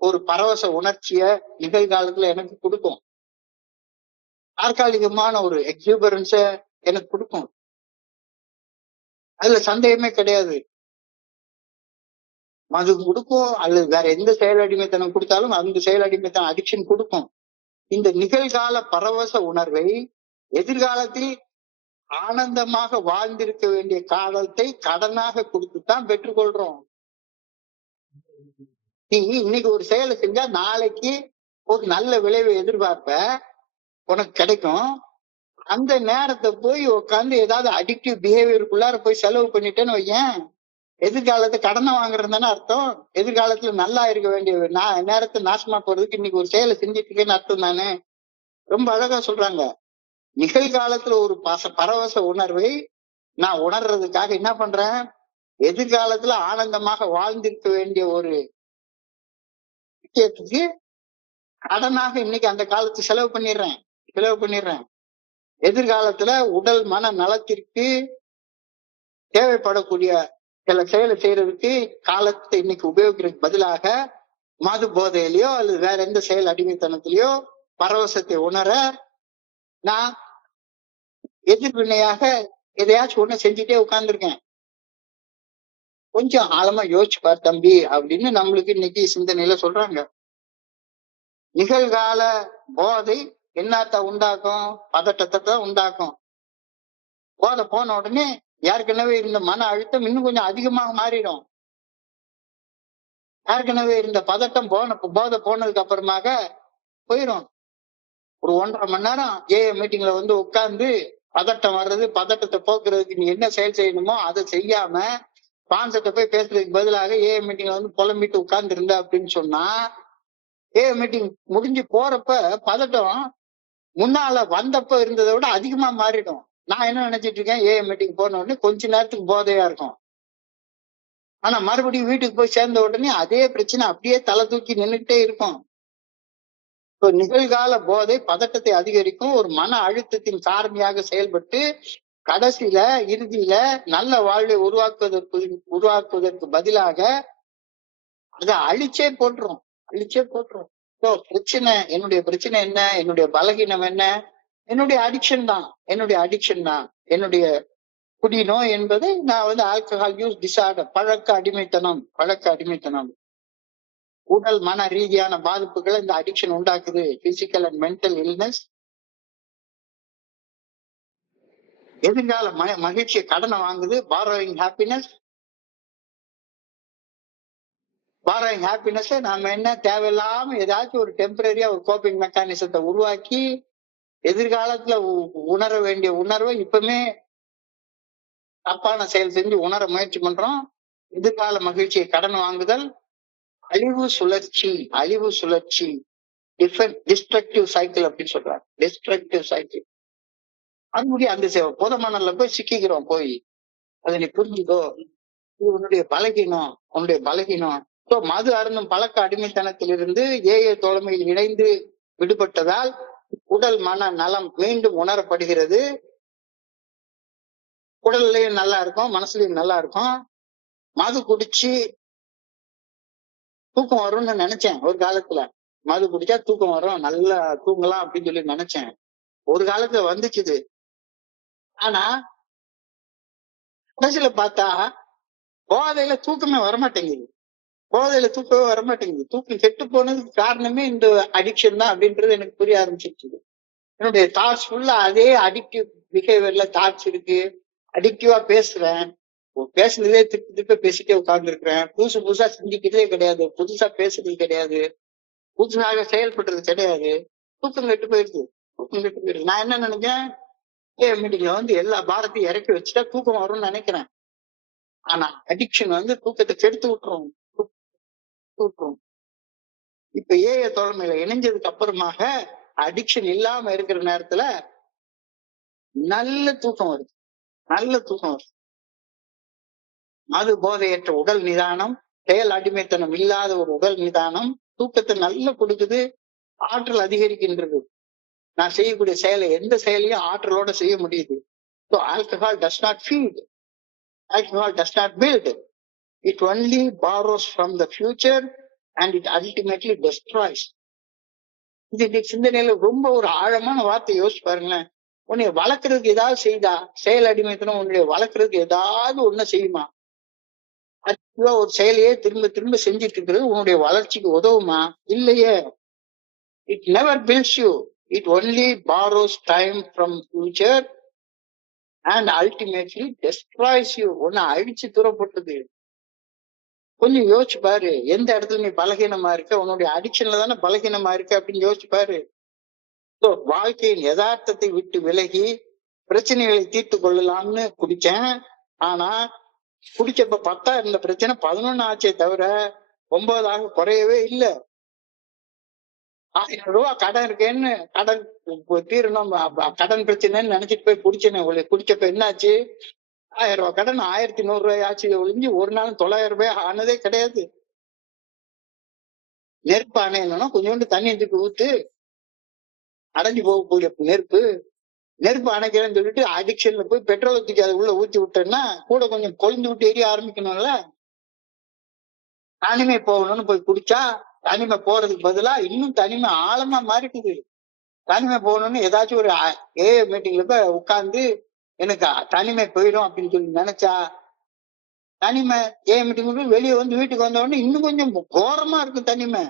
ஒரு பரவச உணர்ச்சிய நிகழ்காலத்துல எனக்கு கொடுக்கும். தற்காலிகமான ஒரு எக்ஸூபரன்ஸ எனக்கு கொடுக்கும். அதுல சந்தேகமே கிடையாது. மது கொடுக்கும் அல்லது வேற எந்த செயல் அடிமைத்தனம் கொடுத்தாலும் அந்த செயல் அடிமைத்தனம் அடிக்ஷன் கொடுக்கும். இந்த நிகழ்கால பரவச உணர்வை எதிர்காலத்தில் ஆனந்தமாக வாழ்ந்திருக்க வேண்டிய காலத்தை கடனாக கொடுத்துதான் பெற்றுக்கொள்றோம். நீ இன்னைக்கு ஒரு செயலை செஞ்சா நாளைக்கு ஒரு நல்ல விளைவை எதிர்பார்ப்ப, உனக்கு கிடைக்கும். அந்த நேரத்தை போய் உட்காந்து ஏதாவது அடிக்டிவ் பிஹேவியருக்குள்ளார போய் செலவு பண்ணிட்டேன்னு வையேன், எதிர்காலத்தை கடனை வாங்குறது தானே அர்த்தம். எதிர்காலத்துல நல்லா இருக்க வேண்டிய நேரத்தை நாசமா போறதுக்கு இன்னைக்கு ஒரு செயலை செஞ்சுட்டு இருக்கேன்னு அர்த்தம் தானே. ரொம்ப அழகா சொல்றாங்க. நிகழ்காலத்துல ஒரு பரவச உணர்வை நான் உணர்றதுக்காக என்ன பண்றேன், எதிர்காலத்துல ஆனந்தமாக வாழ்ந்திருக்க வேண்டிய ஒரு விஷயத்துக்கு கடனாக இன்னைக்கு அந்த காலத்து செலவு பண்ணிடுறேன். எதிர்காலத்துல உடல் மன நலத்திற்கு தேவைப்படக்கூடிய சில செயலை செய்யறதுக்கு காலத்தை இன்னைக்கு உபயோகிக்கிறதுக்கு பதிலாக மது போதையிலயோ அல்லது வேற எந்த செயல் அடிமைத்தனத்திலயோ பரவசத்தை உணர நான் எதிர்வினையாக எதையாச்சும் ஒண்ணு செஞ்சுட்டே உட்கார்ந்துருக்கேன். கொஞ்சம் ஆழமா யோசிச்சு பார் தம்பி அப்படின்னு நம்மளுக்கு இன்னைக்கு சிந்தனையில சொல்றாங்க. நிகழ்கால போதை என்னத்த உண்டாக்கும், பதட்டத்தை தான் உண்டாக்கும். போதை போன உடனே ஏற்கனவே இருந்த மன அழுத்தம் இன்னும் கொஞ்சம் அதிகமாக மாறிடும். ஏற்கனவே இருந்த பதட்டம் போதை போனதுக்கு அப்புறமாக போயிடும். ஒரு 1.5 மணி நேரம் ஏஏ மீட்டிங்ல வந்து உட்கார்ந்து பதட்டம் வர்றது, பதட்டத்தை போக்குறதுக்கு நீ என்ன செயல் செய்யணுமோ அதை செய்யாம கான்செப்ட போய் பேசுறதுக்கு பதிலாக ஏஏ மீட்டிங்ல வந்து புலம்பிட்டு உட்கார்ந்து இருந்த அப்படின்னு சொன்னா, ஏஏ மீட்டிங் முடிஞ்சு போறப்ப பதட்டம் முன்னால வந்தப்ப இருந்ததை விட அதிகமா மாறிடும். நான் என்ன நினைச்சிட்டு இருக்கேன், ஏஏ மீட்டிங் போன உடனே கொஞ்ச நேரத்துக்கு போதையா இருக்கும். ஆனா மறுபடியும் வீட்டுக்கு போய் சேர்ந்த உடனே அதே பிரச்சனை அப்படியே தலை தூக்கி நின்றுட்டே இருக்கும். இப்போ நிகழ்கால போதை பதட்டத்தை அதிகரிக்கும், ஒரு மன அழுத்தத்தின் காரணியாக செயல்பட்டு கடைசியில இறுதியில நல்ல வாழ்வை உருவாக்குவதற்கு பதிலாக அதை அழிச்சே போட்டுரும். பிரச்சனை, என்னுடைய பிரச்சனை என்ன, என்னுடைய பலகீனம் என்ன, என்னுடைய அடிக்ஷன் தான். என்னுடைய குடி நோய் என்பதை நான் வந்து ஆல்கஹால் யூஸ் டிசார்டர், பழக்க அடிமைத்தனம். உடல் மன ரீதியான பாதிப்புகளை இந்த அடிக்ஷன் உண்டாக்குது. Physical and mental illness. எதிர்கால மகிழ்ச்சியை கடனை வாங்குது. பாரோயிங் ஹாப்பினஸ் நாம என்ன தேவையில்லாம ஏதாச்சும் ஒரு டெம்பரரியா ஒரு கோப்பிங் மெக்கானிசத்தை உருவாக்கி எதிர்காலத்துல உணர வேண்டிய உணர்வை இப்பவுமே தப்பான செயல் செஞ்சு உணர முயற்சி பண்றோம். எதிர்கால மகிழ்ச்சியை கடன் வாங்குதல் அழிவு சுழற்சி டிஸ்ட்ரக்டிவ் சைக்கிள் அப்படின்னு சொல்றாங்க. Destructive cycle. மறுபடியும் அந்த போதமானல போய் சிக்கிக்கிறோம். போய் அதை நீ புரிஞ்சுக்கோ, இது உன்னுடைய பலகீனம். மது அருந்தும் பழக்க அடிமைத்தனத்திலிருந்து ஏஏ தோழமையில் இணைந்து விடுபட்டதால் உடல் மன நலம் மீண்டும் உணரப்படுகிறது. உடல்லையும் நல்லா இருக்கும், மனசுலயும் நல்லா இருக்கும். மது குடிச்சு தூக்கம் வரும்னு நினைச்சேன் ஒரு காலத்துல. மது குடிச்சா தூக்கம் வரும், நல்லா தூங்கலாம் அப்படின்னு சொல்லி நினைச்சேன். ஒரு காலத்துல வந்துச்சுது. ஆனா கடைசியில பார்த்தா போதையில தூக்கமே வரமாட்டேங்குது. தூக்கம் கெட்டு போனதுக்கு காரணமே இந்த அடிக்ஷன் தான் அப்படின்றது எனக்கு புரிய ஆரம்பிச்சிருச்சு. என்னுடைய தாட்ஸ் ஃபுல்லா அதே அடிக்டிவ் பிஹேவியர்ல தாட்ஸ் இருக்கு. அடிக்டிவா பேசுறேன், பேசுனதே திருப்பி பேசிட்டே உட்கார்ந்து இருக்கிறேன். புதுசா சிந்திக்கிறதே கிடையாது, புதுசா பேசுறது கிடையாது, புதுசாக செயல்படுறது கிடையாது. தூக்கம் கெட்டு போயிடுது. நான் என்ன நினைச்சேன், மீட்டிங்ல வந்து எல்லா பாரத்தையும் இறக்கி வச்சுட்டா தூக்கம் வரும்னு நினைக்கிறேன். ஆனா அடிக்ஷன் வந்து தூக்கத்தை கெடுத்து விட்டுரும். இப்ப ஏஏ தோழமையில இணைஞ்சதுக்கு அப்புறமாக அடிக்ஷன் இல்லாம இருக்கிற நேரத்துல நல்ல தூக்கம் வருது. மது போதையற்ற உடல் நிதானம், செயல் அடிமைத்தனம் இல்லாத ஒரு உடல் நிதானம் தூக்கத்தை நல்லா கொடுக்குது. ஆற்றல் அதிகரிக்கின்றது. நான் செய்யக்கூடிய செயலை எந்த செயலையும் ஆற்றலோட செய்ய முடியுது. So alcohol does not feed, alcohol does not build, it only borrows from the future and it ultimately destroys. இது சிந்தனையில ரொம்ப ஒரு ஆழமான வார்த்தை. யோசிச்சு பாருங்களேன். உன்னைய வளர்க்கறதுக்கு ஏதாவது செய்தா, செயல் அடிமைத்தனம் உன்னுடைய வளர்க்கறதுக்கு ஏதாவது ஒண்ணு செய்யுமா? ஒரு செயலையே திரும்ப செஞ்சுட்டு இருக்கிறது உன்னுடைய வளர்ச்சிக்கு உதவுமா? இல்லையே. It never builds you, it only borrows time from future and ultimately destroys you. உன்னை அழிச்சு தூரப்பட்டது. கொஞ்சம் யோசிச்சு பாரு, எந்த இடத்துல நீ பலகீனமா இருக்க, உன்னுடைய அடிக்ஷன்ல தானே பலகீனமா இருக்க அப்படின்னு யோசிச்சு பாரு. வாழ்க்கையின் யதார்த்தத்தை விட்டு விலகி பிரச்சனைகளை தீர்த்து கொள்ளலாம்னு குடிச்சேன். ஆனா குடிச்சப்ப 10 இருந்த பிரச்சனை 11 ஆச்சே தவிர 9 குறையவே இல்லை. 1000 ரூபாய் கடன் இருக்கேன்னு கடன் தீரணும், கடன் பிரச்சனைன்னு நினைச்சிட்டு போய் குடிச்சேனே, குடிச்சப்ப என்னாச்சு? 1000 ரூபாய் கடன் 1100 ஆச்சு ஒழிஞ்சு ஒரு நாள் 900 ரூபாய் ஆனதே கிடையாது. நெருப்பு அணையணும்னா கொஞ்சோண்டு தண்ணி தூக்கி ஊத்து, அடைஞ்சு போகக்கூடிய நெருப்பு அணைக்கிறேன்னு சொல்லிட்டு அடிக்ஷன்ல போய் பெட்ரோலை தூக்கி அதை உள்ள ஊத்தி விட்டேன்னா கூட கொஞ்சம் கொழுந்து விட்டு எரிய ஆரம்பிக்கணும்ல. தனிமை போகணும்னு போய் குடிச்சா தனிமை போறதுக்கு பதிலா இன்னும் தனிமை ஆழமா மாறிட்டுது. தனிமை போகணும்னு ஏதாச்சும் ஒரு மீட்டிங்ல போய் உட்கார்ந்து எனக்கு தனிமை போயிடும் அப்படின்னு சொல்லி நினைச்சா தனிமை மீட்டிங் வெளியே வந்து வீட்டுக்கு வந்த உடனே இன்னும் கொஞ்சம் கோரமா இருக்கும் தனிமை.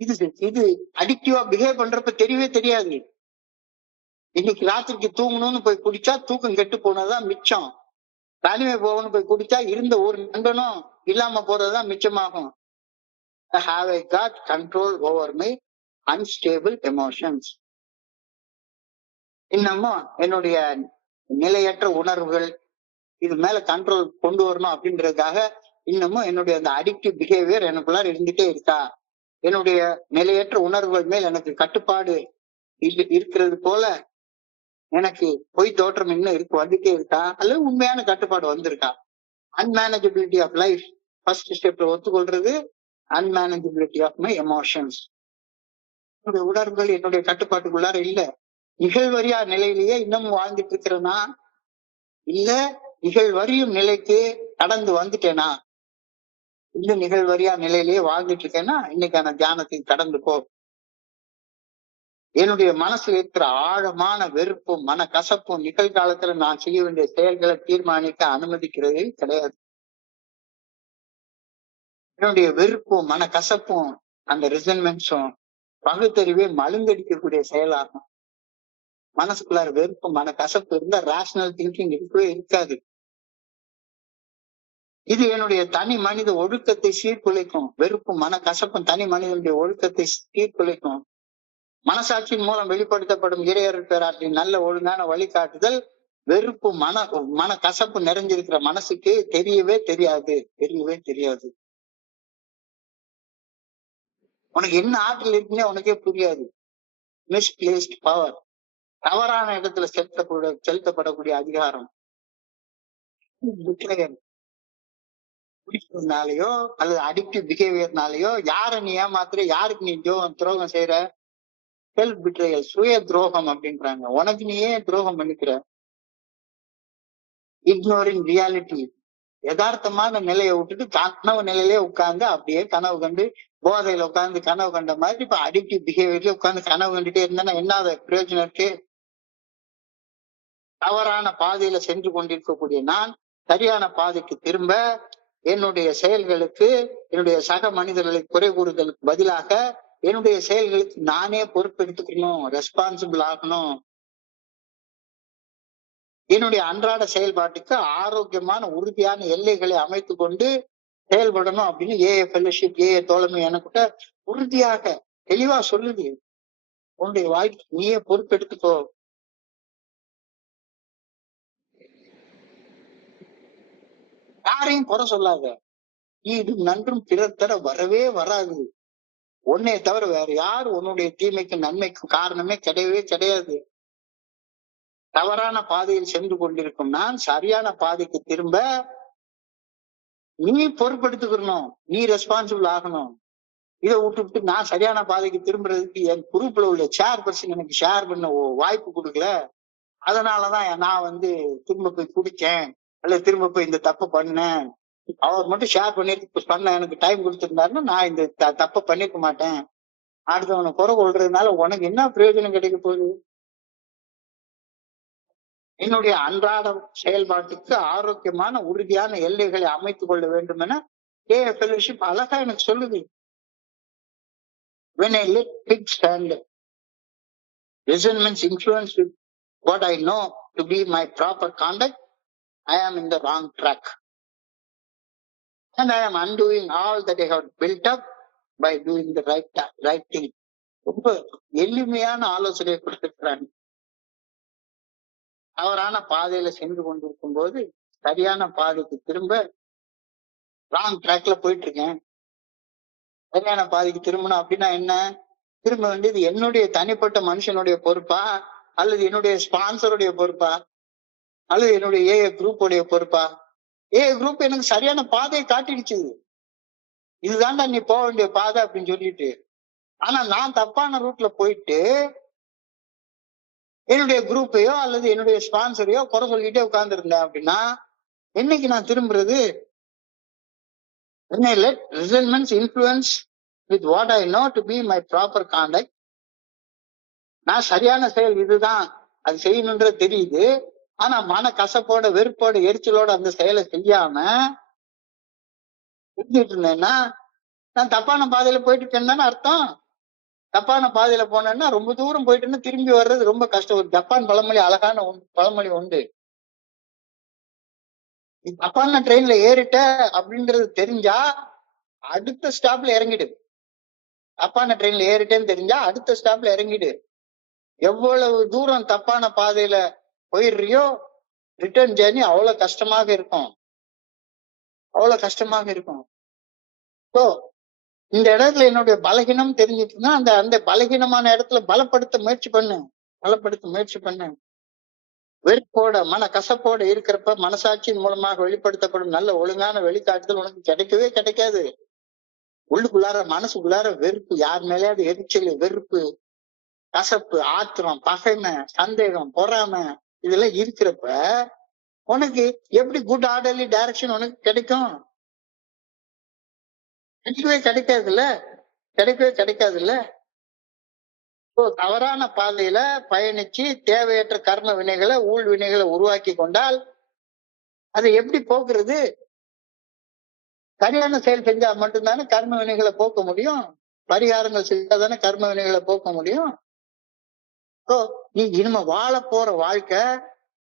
இது அடிக்டிவா பிஹேவ் பண்றப்ப தெரியவே தெரியாது. இன்னைக்கு ராத்திரிக்கு தூங்கணும்னு போய் குடிச்சா தூக்கம் கெட்டு போனதுதான் மிச்சம். தனிமை போகணும்னு போய் குடிச்சா இருந்த ஒரு நண்பனும் இல்லாம போறதுதான் மிச்சமாகும். Have I got control over my unstable emotions? இன்னமும் என்னுடைய நிலையற்ற உணர்வுகள் இது மேல கண்ட்ரோல் கொண்டு வரணும் அப்படின்றதுக்காக இன்னமும் என்னுடைய அந்த அடிக்டிவ் பிஹேவியர் எனக்குள்ளார இருந்துட்டே இருக்கா? என்னுடைய நிலையற்ற உணர்வுகள் மேல் எனக்கு கட்டுப்பாடு இருக்கிறது போல எனக்கு பொய் தோற்றம் இன்னும் வந்துட்டே இருக்கா? அல்லது உண்மையான கட்டுப்பாடு வந்திருக்கா? அன்மேனேஜபிலிட்டி ஆஃப் லைஃப் ஃபர்ஸ்ட் ஸ்டெப்ல ஒத்துக்கொள்றது அன்மேனேஜபிலிட்டி ஆஃப் மை எமோஷன்ஸ். என்னுடைய உணர்வுகள் என்னுடைய கட்டுப்பாட்டுக்குள்ளார இல்ல. நிகழ்வறியா நிலையிலேயே இன்னமும் வாழ்ந்துட்டு இருக்கிறேனா, இல்ல நிகழ்வறியும் நிலைக்கு கடந்து வந்துட்டேனா? இந்த நிகழ்வறியா நிலையிலேயே வாழ்ந்துட்டு இருக்கேன்னா இன்னைக்கான தியானத்துக்கு கடந்து போ. என்னுடைய மனசுல இருக்கிற ஆழமான வெறுப்பும் மன கசப்பும் நிகழ்காலத்துல நான் செய்ய வேண்டிய செயல்களை தீர்மானிக்க அனுமதிக்கிறது கிடையாது. என்னுடைய வெறுப்பும் மன கசப்பும் அந்த ரிசன்மெண்ட்ஸும் பகுத்தறிவே மழுங்கடிக்கக்கூடிய செயலாகும். மனசுக்குள்ளார வெறுப்பு மன கசப்பு இருந்தா ரேஷனல் திங்கிங் இருக்கவே இருக்காது. இது என்னுடைய தனி மனித ஒழுக்கத்தை சீர்குலைக்கும். வெறுப்பும் மன கசப்பும் தனி மனிதனுடைய ஒழுக்கத்தை சீர்குலைக்கும். மனசாட்சியின் மூலம் வெளிப்படுத்தப்படும் இறையருள் பேராற்றின் நல்ல ஒழுங்கான வழிகாட்டுதல் வெறுப்பு மன கசப்பு நிறைஞ்சிருக்கிற மனசுக்கு தெரியவே தெரியாது. உனக்கு என்ன ஆற்றல் இருக்குன்னே உனக்கே புரியாது. மிஸ்பிளேஸ்ட் பவர், தவறான இடத்துல செலுத்தப்படக்கூடிய அதிகாரம். பிடிக்கிறதுனாலயோ அல்லது அடிக்டிவ் பிஹேவியர்னாலயோ யார நீ ஏமாத்துற, யாருக்கு நீ துரோகம் செய்யற? செல்ஃப் பிட்ரயல், சுய துரோகம் அப்படின்றாங்க. உனக்கு நீயே துரோகம் பண்ணிக்கிற. இக்னோரிங் ரியாலிட்டி, யதார்த்தமான நிலையை விட்டுட்டு கனவு நிலையிலே உட்கார்ந்து அப்படியே கனவு கண்டு போதையில உட்கார்ந்து கனவு கண்ட மாதிரி இப்ப அடிக்டிவ் பிஹேவியர்ல உட்கார்ந்து கனவு கண்டுட்டே இருந்தா என்ன பிரயோஜனம் இருக்கு? தவறான பாதையில சென்று கொண்டிருக்கக்கூடிய நான் சரியான பாதைக்கு திரும்ப என்னுடைய செயல்களுக்கு, என்னுடைய சக மனிதர்களை குறை கூறுதலுக்கு பதிலாக என்னுடைய செயல்களுக்கு நானே பொறுப்பெடுத்துக்கணும், ரெஸ்பான்சிபிள் ஆகணும். என்னுடைய அன்றாட செயல்பாட்டுக்கு ஆரோக்கியமான உறுதியான எல்லைகளை அமைத்து கொண்டு செயல்படணும் அப்படின்னு ஏஏ ஃபெல்லோஷிப், ஏஏ தோழமை எனக்கிட்ட உறுதியாக தெளிவா சொல்லுது. உன்னுடைய வாழ்க்கை நீயே பொறுப்பெடுத்துக்கோ. யாரையும் குறை சொல்லாத. இது நன்றும் பிறர் தர வரவே வராது. உன்னைய தவிர வேற யாரு உன்னுடைய தீமைக்கும் நன்மைக்கும் காரணமே கிடையாது. தவறான பாதையில் சென்று கொண்டிருக்கும் நான் சரியான பாதைக்கு திரும்ப நீ பொறுப்பெடுத்துக்கணும், நீ ரெஸ்பான்சிபிள் ஆகணும். இதை விட்டு நான் சரியான பாதைக்கு திரும்புறதுக்கு என் குரூப்ல உள்ள சேர்பர்சன் எனக்கு ஷேர் பண்ண வாய்ப்பு கொடுக்கல, அதனாலதான் நான் திரும்ப போய் குடிச்சேன் அல்ல திரும்ப போய் இந்த தப்பு பண்ணேன். அவர் மட்டும் ஷேர் பண்ண எனக்கு டைம் கொடுத்திருந்தாருன்னா நான் இந்த தப்ப பண்ணிருக்க மாட்டேன். அடுத்தவனை குறை கொள்றதுனால உனக்கு என்ன பிரயோஜனம் கிடைக்க போகுது? என்னுடைய அன்றாட செயல்பாட்டுக்கு ஆரோக்கியமான உறுதியான எல்லைகளை அமைத்துக் கொள்ள வேண்டும் என ஏஏ ஃபெல்லோஷிப் அழகா எனக்கு சொல்லுது. When I let pigs stand, resentments influence with what I know to be my proper conduct, I am in the wrong track. And I am undoing all that I have built up by doing the right thing. ரொம்ப எளிமையான ஆலோசனை கொடுத்திருக்கிறாங்க. தவறான பாதையில சென்று கொண்டிருக்கும் போது சரியான பாதைக்கு திரும்ப ராங் ட்ராக்ல போயிட்டு இருக்கேன். சரியான பாதைக்கு திரும்பணும் அப்படின்னா என்ன? திரும்ப வேண்டியது என்னுடைய தனிப்பட்ட மனுஷனுடைய பொறுப்பா, அல்லது என்னுடைய ஸ்பான்சருடைய பொறுப்பா, அல்லது என்னுடைய ஏஏ குரூப் உடைய பொறுப்பா? ஏஏ குரூப் எனக்கு சரியான பாதையை காட்டிடுச்சு, இதுதான்டா நீ போக வேண்டிய பாதை அப்படின்னு சொல்லிட்டு. ஆனா நான் தப்பான ரூட்ல போயிட்டு என்னுடைய குரூப்பையோ அல்லது என்னுடைய ஸ்பான்சரையோ குறை சொல்லிட்டே உட்கார்ந்து இருந்தேன் அப்படின்னா என்னைக்கு நான் திரும்புறது? When I let resentments influence with what I know to be my proper conduct, நான் சரியான செயல் இதுதான், அது செய்யணுன்றது தெரியுது, ஆனா மன கசப்போட வெறுப்போட எரிச்சலோட அந்த செயலை செய்யாம செஞ்சுட்டு இருந்தேன்னா நான் தப்பான பாதையில போயிட்டு இருக்கேன்னு தானே அர்த்தம். தப்பான பாதையில போனேன்னா ரொம்ப தூரம் போயிட்டுன்னு திரும்பி வர்றது ரொம்ப கஷ்டம். ஒரு ஜப்பான் பழமொழி, அழகான பழமொழி உண்டு. நீ தப்பான ட்ரெயின்ல ஏறிட்ட அப்படின்றது தெரிஞ்சா அடுத்த ஸ்டாப்ல இறங்கிடு. தப்பான ட்ரெயின்ல ஏறிட்டேன்னு தெரிஞ்சா அடுத்த ஸ்டாப்ல இறங்கிடு. எவ்வளவு தூரம் தப்பான பாதையில போயிடுறியோ ரிட்டர்ன் ஜேர்னி அவ்வளவு கஷ்டமாக இருக்கும், அவ்வளவு கஷ்டமாக இருக்கும். ஸோ இந்த இடத்துல என்னுடைய பலகீனம் தெரிஞ்சிட்டுன்னா அந்த அந்த பலகீனமான இடத்துல பலப்படுத்த முயற்சி பண்ணு. வெறுப்போட மன கசப்போட இருக்கிறப்ப மனசாட்சியின் மூலமாக வெளிப்படுத்தப்படும் நல்ல ஒழுங்கான வெளிக்காட்டுதல் உனக்கு கிடைக்கவே கிடைக்காது. உள்ளுக்குள்ளார மனசுக்குள்ளார வெறுப்பு, யார் மேலேயாவது எரிச்சல், வெறுப்பு, கசப்பு, ஆத்திரம், பகைமை, சந்தேகம், பொறாமை இதெல்லாம் இருக்கிறப்ப உனக்கு எப்படி குட் ஆர்டர்லி டைரக்ஷன் உனக்கு கிடைக்கும்? கிடைக்கவே கிடைக்காதுல்ல. தவறான பாதையில பயணிச்சு தேவையற்ற கர்ம வினைகளை, ஊழ் வினைகளை உருவாக்கி கொண்டால் அதை எப்படி போக்குறது? சரியான செயல் செஞ்சா மட்டும்தானே கர்ம வினைகளை போக்க முடியும். பரிகாரங்கள் செஞ்சாதானே கர்ம வினைகளை போக்க முடியும். நீ இனிமே வாழ போற வாழ்க்கை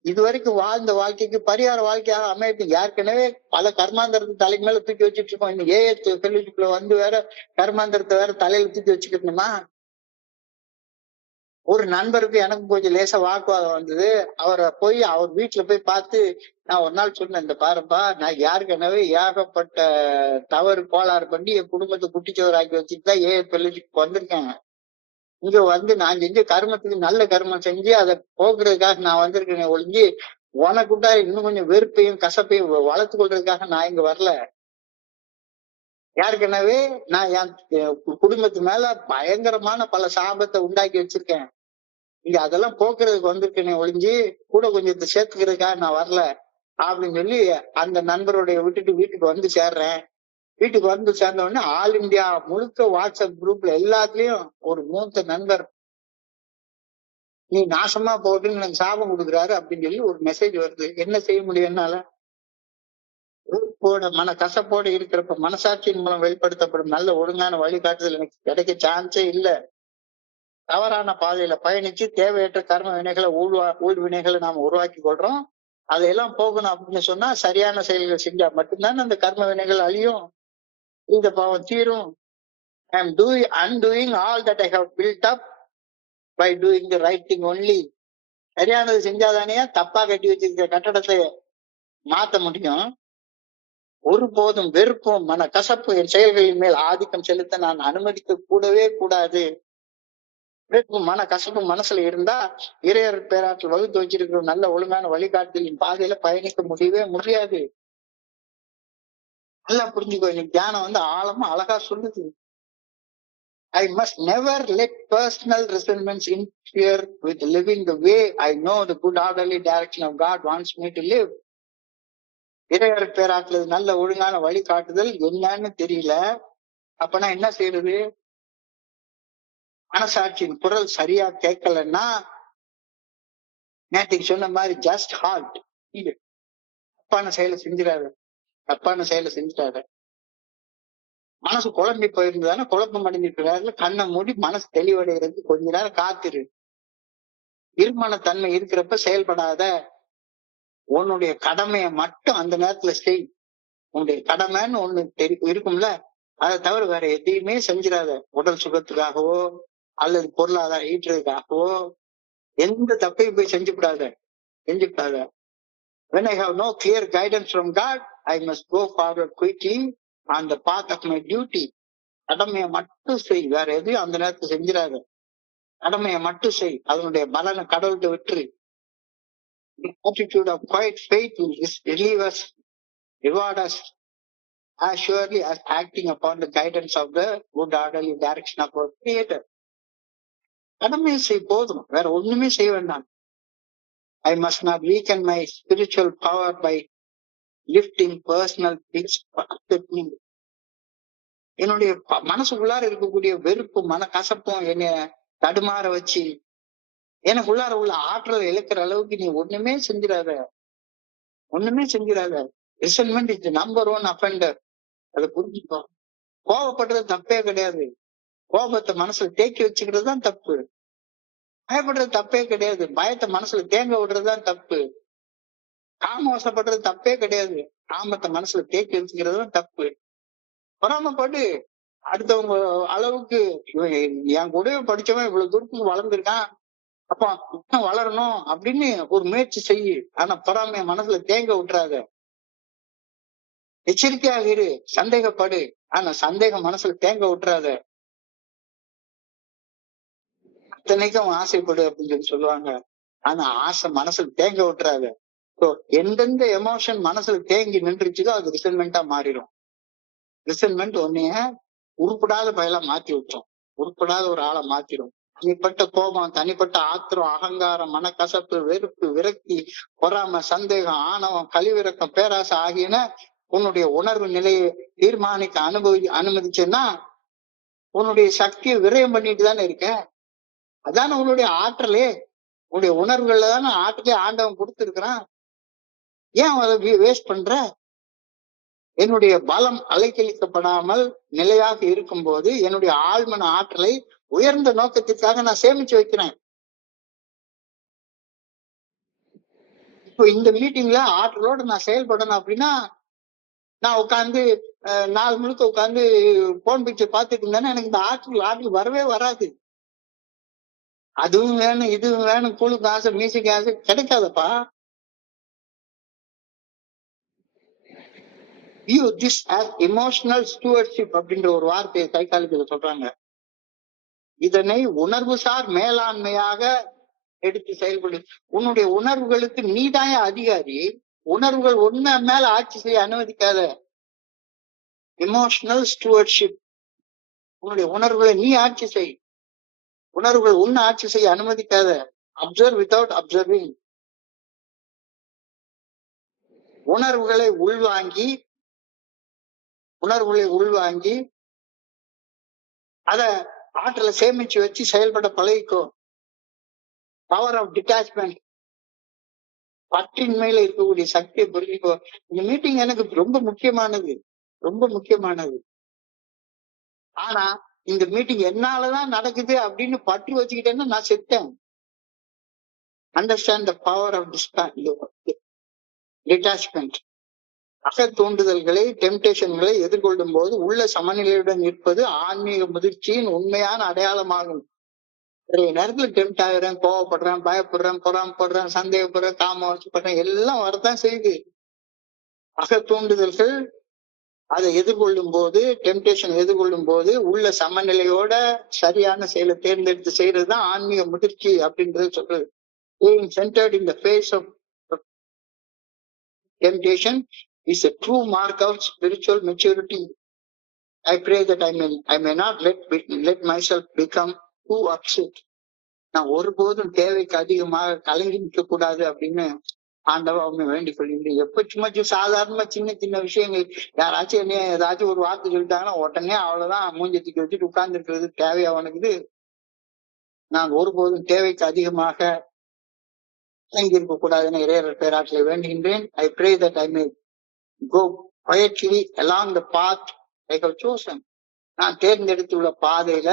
இதுவரைக்கும் வாழ்ந்த வாழ்க்கைக்கு பரிகார வாழ்க்கையாக அமையது. ஏற்கனவே பல கர்மாந்தரத்தை தலைக்கு மேல தூக்கி வச்சுட்டு இருக்கோம். இந்த ஏஏ ஃபெல்லோஷிப்ல வந்து வேற கர்மாந்தரத்தை வேற தலையில தூக்கி வச்சுக்கணுமா? ஒரு நண்பருக்கு எனக்கு கொஞ்சம் லேசா வாக்குவாதம் வந்தது. அவரை போய் அவர் வீட்டுல போய் பார்த்து நான் ஒரு நாள் சொன்னேன், இந்த பாருப்பா, நான் ஏற்கனவே ஏகப்பட்ட தவறு கோளாறு பண்ணி என் குடும்பத்தை குட்டிச்சவராக்கி வச்சுட்டு தான் ஏஏ ஃபெல்லோஷிப் வந்திருக்கேன். இங்க வந்து நான் செஞ்ச கர்மத்துக்கு நல்ல கர்மம் செஞ்சு அதை போக்குறதுக்காக நான் வந்திருக்கேன் ஒழிஞ்சு உனக்குட்டா இன்னும் கொஞ்சம் வெறுப்பையும் கசப்பையும் வளர்த்து கொள்றதுக்காக நான் இங்க வரல. ஏற்கனவே நான் என் குடும்பத்து மேல பயங்கரமான பல சாபத்தை உண்டாக்கி வச்சிருக்கேன். இங்க அதெல்லாம் போக்குறதுக்கு வந்திருக்கேன் ஒழிஞ்சு கூட கொஞ்சத்தை சேர்த்துக்கிறதுக்காக நான் வரல அப்படின்னு சொல்லி அந்த நண்பருடைய விட்டுட்டு வீட்டுக்கு வந்து சேர்றேன். வீட்டுக்கு வந்து சேர்ந்த உடனே ஆல் இந்தியா முழுக்க வாட்ஸ்அப் குரூப்ல எல்லாத்துலயும் ஒரு மூத்த நண்பர் நீ நாசமா போட்டுன்னு எனக்கு சாபம் கொடுக்குறாரு அப்படின்னு சொல்லி ஒரு மெசேஜ் வருது. என்ன செய்ய முடியும் என்னால? மன கசப்போட இருக்கிறப்ப மனசாட்சியின் மூலம் வெளிப்படுத்தப்படும் நல்ல ஒழுங்கான வழிகாட்டுதல் எனக்கு கிடைக்க சான்ஸே இல்லை. தவறான பாதையில பயணிச்சு தேவையற்ற கர்ம வினைகளை ஊழ் வினைகளை நாம உருவாக்கி கொள்றோம். அதையெல்லாம் போகணும் அப்படின்னு சொன்னா சரியான செயல்கள் செஞ்சா மட்டும்தான் அந்த கர்ம வினைகள் அழியும், இந்த பாவம் தீரும். I am undoing all that I have built up by doing the right thing only. சரியானது செஞ்சாதானே தப்பா கட்டி வச்சிருக்கிற கட்டடத்தை மாத்த முடியும். ஒருபோதும் வெறுப்பும் மன கசப்பு என் செயல்களின் மேல் ஆதிக்கம் செலுத்த நான் அனுமதிக்க கூடாது. வெறுப்பு மன கசப்பு மனசுல இருந்தா இறையர் பேராற்றல் வகுத்து வச்சிருக்கிற நல்ல ஒழுங்கான வழிகாட்டுதலின் பாதையில பயணிக்க முடியாது. நல்லா புரிஞ்சுக்கோ. இன்னைக்கு தியானம் வந்து ஆழமா அழகா சொல்லுது. I must never let personal resentments interfere with living the way I know the good orderly direction of God wants me to live. இறையர் பேராற்றல் நல்ல ஒழுங்கான வழிகாட்டுதல் என்னன்னு தெரியல. அப்பனா என்ன செய்யறது? மனசாட்சியின் குரல் சரியா கேட்கலன்னா நேற்றுக்கு சொன்ன மாதிரி ஜஸ்ட் ஹால்ட். தப்பான செயலை செஞ்சிடாத. மனசு குழம்பி போயிருந்ததானே, குழப்பம் அடைஞ்சிட்டு கண்ணை மூடி மனசு தெளிவடைகிறது கொஞ்ச நேரம் காத்திரு. இருமன தன்மை இருக்கிறப்ப செயல்படாத. உன்னுடைய கடமையை மட்டும் அந்த நேரத்துல செய். உன்னுடைய கடமைன்னு ஒண்ணு இருக்கும்ல, அதை தவிர வேற எதையுமே செஞ்சிடாத. உடல் சுகத்துக்காகவோ அல்லது பொருளாதாரம் ஈட்டுறதுக்காகவோ எந்த தப்பையும் போய் செஞ்சுவிடாத. When I have no clear guidance from God, I must go forward quickly on the path of my duty. கடமையை மட்டும் செய், வேற எதையும் அந்த நேரத்துல செஞ்சிடாத. கடமையை மட்டும் செய், அதனுடைய பலனை கடவுள்கிட்ட விட்டுரு. Attitude of quiet faith will relieve us, reward us as surely as acting upon the guidance of the good orderly direction of our Creator. கடமையை செய், போதும், வேற ஒண்ணுமே செய்ய வேண்டாம். I must not weaken my spiritual power by lifting personal things. என்னுடைய மனசுக்குள்ளார இருக்கக்கூடிய வெறுப்பு மனக்கசப்பும் என்னை தடுமாற வச்சு எனக்குள்ளார உள்ள ஆற்றல் இழக்கிற அளவுக்கு நீ ஒண்ணுமே செஞ்சிடாத. Resentment is number 1 offender. அதை புரிஞ்சுக்கோ. கோபப்படுறது தப்பே கிடையாது. கோபத்தை மனசுல தேக்கி வச்சுக்கிறது தான் தப்பு. பயப்படுறது தப்பே கிடையாது. பயத்தை மனசுல தேங்க விடுறதுதான் தப்பு. காமவசப்படுறது தப்பே கிடையாது. காமத்தை மனசுல தேக்கி வச்சுக்கிறது தான் தப்பு. பொறாமப்பட்டு அடுத்தவங்க அளவுக்கு என் கூடவே படிச்சவன் இவ்வளவு தூரத்துக்கு வளர்ந்துருக்கான், அப்ப இன்னும் வளரணும் அப்படின்னு ஒரு முயற்சி செய்யு. ஆனா பொறாமைய மனசுல தேங்க விட்டுறாத. எச்சரிக்கையாக இரு, சந்தேகப்படு, ஆனா சந்தேகம் மனசுல தேங்க விட்டுறாத. அத்தனைக்கும் ஆசைப்படு அப்படின்னு சொல்லுவாங்க, ஆனா ஆசை மனசுல தேங்க விட்டுறாத. எந்தெந்த எமோஷன் மனசுல தேங்கி நின்றுச்சுதோ அது ரிசன்மெண்டா மாறிடும். ரிசன்மெண்ட் உன்னைய உருப்படாத பயலா மாத்தி விட்டுரும், உருப்படாத ஒரு ஆளை மாத்திரும். தனிப்பட்ட கோபம், தனிப்பட்ட ஆத்திரம், அகங்காரம், மனக்கசப்பு, வெறுப்பு, விரக்தி, பொறாமை, சந்தேகம், ஆணவம், கழிவிறக்கம், பேராசை ஆகியன உன்னுடைய உணர்வு நிலையை தீர்மானிக்க அனுமதிச்சேன்னா உன்னுடைய சக்தியை விரயம் பண்ணிட்டு தானே இருக்க. அதான உன்னுடைய ஆற்றலே. உன்னுடைய உணர்வுகள்ல தானே ஆற்றலே ஆண்டவன் கொடுத்திருக்கிறான். ஏன் அதை வேஸ்ட் பண்ற? என்னுடைய பலம் அலைக்கழிக்கப்படாமல் நிலையாக இருக்கும் போது என்னுடைய ஆழ்மன ஆற்றலை உயர்ந்த நோக்கத்திற்காக நான் சேமிச்சு வைக்கிறேன். இப்போ இந்த மீட்டிங்ல ஆற்றலோட நான் செயல்படணும் அப்படின்னா நான் உட்காந்து நாள் முழுக்க உட்காந்து போன் பிக்சர் பார்த்துட்டு இருந்தேன்னா எனக்கு இந்த ஆற்றல் வரவே வராது. அதுவும் வேணும், இதுவும் வேணும், குழுக்கு ஆசை, மியூசிக் ஆசை கிடைக்காதப்பா. View this as emotional stewardship அப்படின்ற ஒரு வார்த்தையை சைக்காலஜில சொல்றாங்க. இதனை உணர்வுசார் மேலாண்மையாக எடுத்து செயல்படு. உன்னுடைய உணர்வுகளுக்கு நீதான் அதிகாரி. உணர்வுகள் ஒன்ன மேல ஆட்சி செய்ய அனுமதிக்காத. Emotional stewardship. உன்னுடைய உணர்வுகளை நீ ஆட்சி செய். உணர்வுகள் உன்னை ஆட்சி செய்ய அனுமதிக்காத. Observe without observing. உணர்வுகளை உள்வாங்கி அத ஆற்றலை சேமிச்சு வச்சு செயல்பட பழகிக்கோ. Power of detachment. பற்றின்மையில இருக்கக்கூடிய சக்தியை புரிஞ்சுக்கோ. இந்த மீட்டிங் எனக்கு ரொம்ப முக்கியமானது. ஆனா இந்த மீட்டிங் என்னாலதான் நடக்குது அப்படின்னு பற்று வச்சுக்கிட்டேன்னா நான் செத்தேன். Understand the power of detachment. அக தூண்டுதல்களை, டெம்டேஷன்களை எதிர்கொள்ளும் போது உள்ள சமநிலையுடன் இருப்பது ஆன்மீக முதிர்ச்சியின் உண்மையான அடையாளமாகும். நிறைய நேரத்துல டெம்ட் ஆகுறேன், கோவப்படுறேன், பயப்படுறேன், பொறாமப்படுறேன், சந்தேகப்படுறேன், காமப்படுறேன், எல்லாம் வரத்தான் செய்யுது. அக தூண்டுதல்கள் அதை எதிர்கொள்ளும் போது, டெம்டேஷன் எதிர்கொள்ளும் போது உள்ள சமநிலையோட சரியான செயலை தேர்ந்தெடுத்து செய்யறதுதான் ஆன்மீக முதிர்ச்சி அப்படின்றது சொல்றது. Being centered in the face of temptation is a true mark of spiritual maturity. I pray that I may not let myself become too upset. நான் ஒருபோதும் தேவைக்கு அதிகமாக கலங்கி நிற்க கூடாது அப்படின்னு ஆண்டவ அவங்க வேண்டிக் கொள்கிறேன். எப்ப சும்மா சாதாரணமா சின்ன விஷயங்கள் யாராச்சும் என்ன ஏதாச்சும் ஒரு வார்த்தை சொல்லிட்டாங்கன்னா உடனே அவ்வளவுதான் மூஞ்சத்துக்கு வச்சுட்டு உட்கார்ந்து இருக்கிறது தேவையா உனக்கு? நான் ஒருபோதும் தேவைக்கு அதிகமாக கலங்கி இருக்க கூடாதுன்னு இறையர் பேராற்றலை வேண்டுகின்றேன். I pray that I may go quietly along the path I have chosen. நான் தேர்ந்தெடுத்துள்ள பாதையில,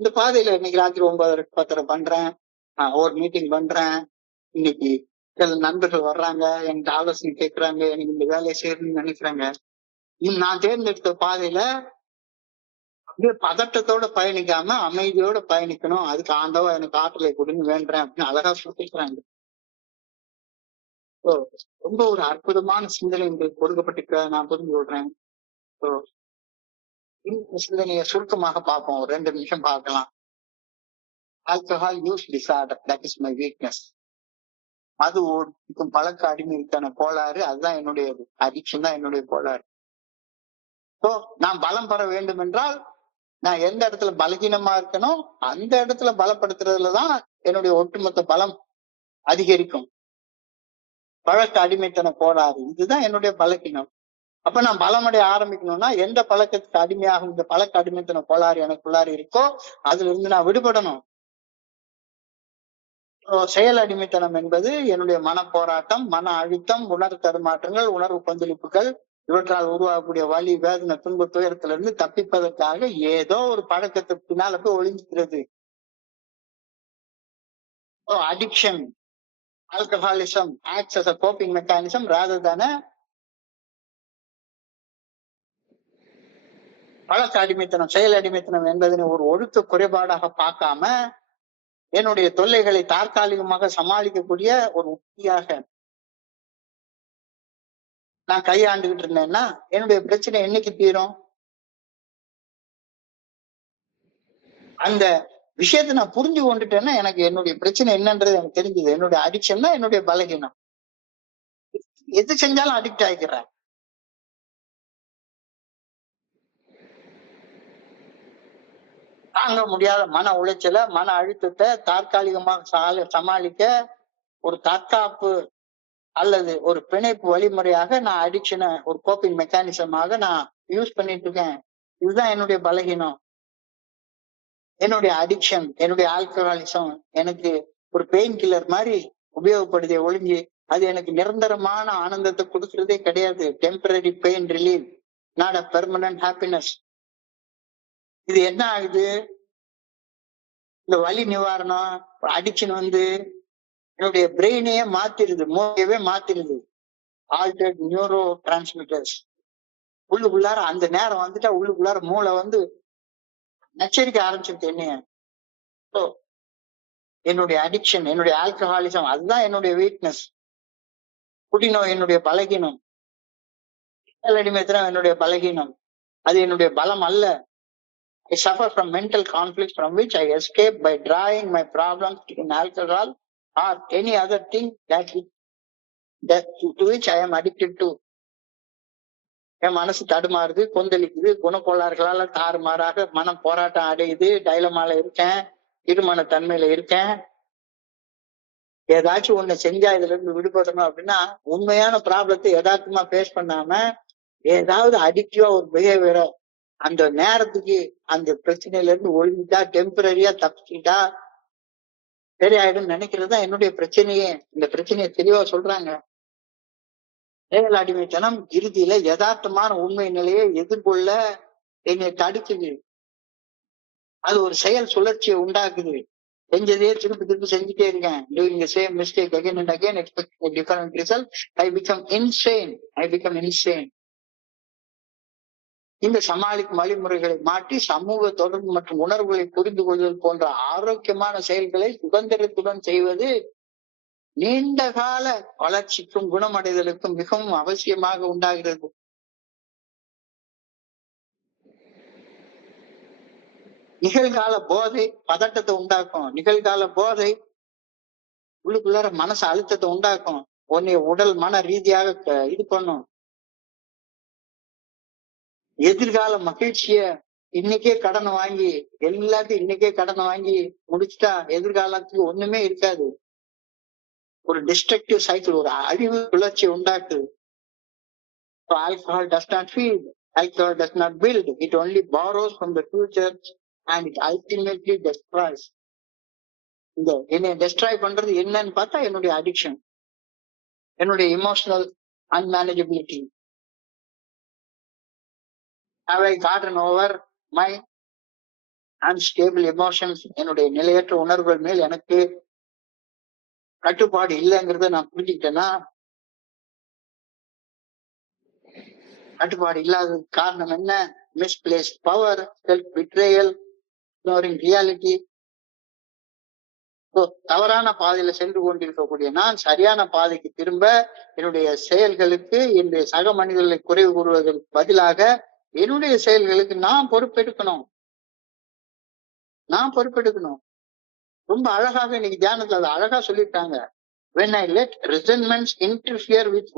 இந்த பாதையில இன்னைக்கு ராத்திரி 9:10 பண்றேன், ஒரு மீட்டிங் பண்றேன். இன்னைக்கு சில நண்பர்கள் வர்றாங்க, என்கிட்ட ஆலோசனை கேட்கிறாங்க, எனக்கு இந்த வேலையை செய்யணும்னு நினைக்கிறாங்க. நான் தேர்ந்தெடுத்த பாதையில அப்படியே பதட்டத்தோட பயணிக்காம அமைதியோட பயணிக்கணும். அதுக்கு ஆண்டவா எனக்கு ஆற்றலை கொடுன்னு வேண்டேன் அப்படின்னு அழகா சொல்லிக்கிறாங்க. ரொம்ப ஒரு அற்புதமான சிந்தனை உங்களுக்கு கொடுக்கப்பட்டிருக்க நான் புரிஞ்சு கொள்றேன். சிந்தனையை சுருக்கமாக பார்ப்போம், ஒரு 2 நிமிஷம் பார்க்கலாம். Alcohol use disorder, that is my weakness. மது ஒழிக்கும் பழக்க அடிமைக்கான கோளாறு, அதுதான் என்னுடைய அடிக்ஷன், தான் என்னுடைய கோளாறு. ஸோ நான் பலம் பெற வேண்டும் என்றால் நான் எந்த இடத்துல பலகீனமா இருக்கணும் அந்த இடத்துல பலப்படுத்துறதுலதான் என்னுடைய ஒட்டுமொத்த பலம் அதிகரிக்கும். பழக்க அடிமைத்தன கோளாறு, இதுதான் என்னுடைய பலகீனம். அப்ப நான் பலமடைய ஆரம்பிக்கணும்னா எந்த பழக்கத்துக்கு அடிமையாகும் இந்த பழக்க அடிமைத்தன கோளாறு எனக்குள்ளாறு இருக்கோ அதுல இருந்து நான் விடுபடணும். செயல் அடிமைத்தனம் என்பது என்னுடைய மன போராட்டம், மன அழுத்தம், உணர்வு தடுமாற்றங்கள், உணர்வு கொந்தளிப்புகள், இவற்றால் உருவாகக்கூடிய வலி, வேதனை, துன்ப, துயரத்துல இருந்து தப்பிப்பதற்காக ஏதோ ஒரு பழக்கத்துக்கு பின்னால போய் ஒளிஞ்சுக்கிறது. Addiction, alcoholism acts as a coping mechanism rather than a பழக்க அடிமைத்தனம், செயல் அடிமைத்தனம் என்பதனை ஒரு ஒழுக்க குறைபாடாக பார்க்காம என்னுடைய தொல்லைகளை தற்காலிகமாக சமாளிக்கக்கூடிய ஒரு உத்தியாக நான் கையாண்டுகிட்டு இருந்தேன்னா என்னுடைய பிரச்சனை என்னைக்கு தீரும்? அந்த விஷயத்தை நான் புரிஞ்சு கொண்டுட்டேன்னா எனக்கு என்னுடைய பிரச்சனை என்னன்றது எனக்கு தெரிஞ்சது. என்னுடைய அடிக்ஷன் தான் என்னுடைய பலகீனம். எது செஞ்சாலும் அடிக்ட் ஆகிக்கிறேன். தாங்க முடியாத மன உளைச்சல, மன அழுத்தத்தை தற்காலிகமாக சமாளிக்க ஒரு தற்காப்பு அல்லது ஒரு பிணைப்பு வழிமுறையாக நான் அடிக்ஷனை ஒரு கோப்பிங் மெக்கானிசமாக நான் யூஸ் பண்ணிட்டு இருக்கேன். இதுதான் என்னுடைய பலகீனம். என்னுடைய அடிக்ஷன், என்னுடைய ஆல்கஹாலிசம் எனக்கு ஒரு பெயின் கில்லர் மாதிரி உபயோகப்படுதே ஒழிஞ்சு அது எனக்கு நிரந்தரமான ஆனந்தத்தை கொடுக்கறதே கிடையாது. Temporary pain relieve, not a permanent happiness. இது என்ன ஆகுது? இந்த வலி நிவாரணம், அடிக்ஷன் என்னுடைய பிரெயினையே மாத்திருது, மூளையவே மாத்திருது. ஆல்டர்ட் நியூரோ டிரான்ஸ்மிட்டர்ஸ் உள்ளுக்குள்ளார அந்த நேரம் வந்துட்டா உள்ளுக்குள்ளார மூளை நச்சரிக்க ஆரம்பிச்சிருக்கு என்னைய. என்னுடைய அடிக்ஷன், என்னுடைய ஆல்கஹாலிசம், அதுதான் என்னுடைய வீக்னஸ். குடிநோய் என்னுடைய பலகீனம், அடிமைத்தனம் என்னுடைய பலகீனம், அது என்னுடைய பலம் அல்ல. I suffer from mental conflicts from which I escape by drawing my problems in alcohol or any other thing to which I am addicted to. என் மனசு தடுமாறுது, கொந்தளிக்குது, குணக்கோளாறுகளால தாறுமாறாக மனம் போராட்டம் அடையுது, டைலமால இருக்கேன், இருமன தன்மையில இருக்கேன். ஏதாச்சும் ஒண்ணு செஞ்சா இதுல இருந்து விடுபடணும் அப்படின்னா உண்மையான ப்ராப்ளத்தை யதார்த்தமா ஃபேஸ் பண்ணாம ஏதாவது அடிக்டிவா ஒரு பிஹேவியரை அந்த நேரத்துக்கு அந்த பிரச்சனையில இருந்து ஒழிஞ்சுட்டா, டெம்பரரியா தப்பிச்சுட்டா சரியாயிடும் நினைக்கிறது தான் என்னுடைய பிரச்சனையே. இந்த பிரச்சனையை தெளிவா சொல்றாங்க. செயல் அடிமைத்தனம் இறுதியில யதார்த்தமான உண்மை நிலையை எதிர்கொள்ள என்னை தடுக்குது. அது ஒரு செயல் சுழற்சியை உண்டாக்குது. செஞ்சதே திருப்பி திருப்பி செஞ்சுட்டே இருக்கேன். Doing the same mistake again and again, expecting different result. I become insane. இந்த சமாளிக்கும் வழிமுறைகளை மாற்றி சமூக தொடர்பு மற்றும் உணர்வுகளை புரிந்து கொள்வது போன்ற ஆரோக்கியமான செயல்களை சுதந்திரத்துடன் செய்வது நீண்ட கால வளர்ச்சிக்கும் குணமடைதலுக்கும் மிகவும் அவசியமாக உண்டாகிறது. நிகழ்கால போதை பதட்டத்தை உண்டாக்கும். நிகழ்கால போதை உள்ளுக்குள்ளார மனசு அழுத்தத்தை உண்டாக்கும். உன்னைய உடல் மன ரீதியாக இது பண்ணும். எதிர்கால மகிழ்ச்சிய இன்னைக்கே கடனை வாங்கி எல்லாத்தையும் இன்னைக்கே கடனை வாங்கி முடிச்சுட்டா எதிர்காலத்துக்கு ஒண்ணுமே இருக்காது. ஒரு டிஸ்ட்ரக்டிவ் சைக்கிள், ஒரு அழிவு சுழற்சி உண்டாக்குது. Alcohol does not feed, alcohol does not build, it only borrows from the future and it ultimately destroys. இந்த என்னை டெஸ்ட்ராய் பண்றது என்னன்னு பார்த்தா என்னுடைய அடிக்ஷன், என்னுடைய emotional அன்மேனேஜபிலிட்டி. Have I gotten over my unstable emotions? என்னுடைய நிலையற்ற உணர்வுகள் மேல் எனக்கு கட்டுப்பாடு இல்லைங்கிறத நான் புரிஞ்சுக்கிட்டேன்னா, கட்டுப்பாடு இல்லாததுக்கு காரணம் என்ன? Misplaced power, self betrayal, ignoring reality. தவறான பாதையில சென்று கொண்டிருக்கக்கூடிய நான் சரியான பாதைக்கு திரும்ப என்னுடைய செயல்களுக்கு, என்னுடைய சக மனிதர்களை குறைவு கூறுவதற்கு பதிலாக என்னுடைய செயல்களுக்கு நான் பொறுப்பெடுக்கணும். ரொம்ப அழகாக இன்னைக்கு தியானத்துல அதை அழகா சொல்லிட்டாங்க. When I let resentments interfere with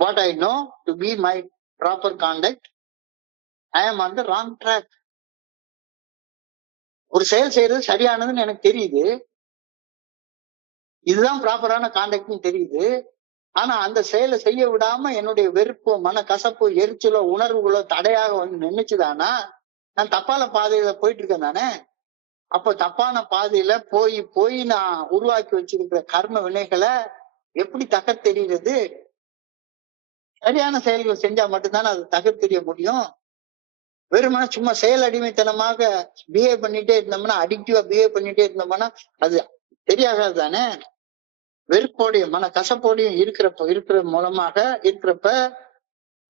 what I know to be my proper conduct, I am on the wrong track. ஒரு செயல் செய்யறது சரியானதுன்னு எனக்கு தெரியுது, இதுதான் ப்ராப்பரான கான்டக்ட்னு தெரியுது. ஆனா அந்த செயலை செய்ய விடாம என்னுடைய வெறுப்போ, மன கசப்போ, எரிச்சலோ, உணர்வுகளோ தடையாக வந்து நின்னுச்சுதானா நான் தப்பான பாதையில போயிட்டு இருக்கேன் தானே. அப்போ தப்பான பாதையில போய் நான் உருவாக்கி வச்சிருக்கிற கர்ம வினைகளை எப்படி தகர்த்தெறிகிறது? சரியான செயல்கள் செஞ்சா மட்டும்தானே அது தகர்த்தெறிய முடியும். வெறுமனே சும்மா செயல் அடிமைத்தனமாக பிஹேவ் பண்ணிட்டே இருந்தோம்னா, அடிக்டிவா பிஹேவ் பண்ணிட்டே இருந்தோம்னா அது தெரியாகாது தானே. வெறுப்போடையும் மன கசப்போடையும் இருக்கிறப்ப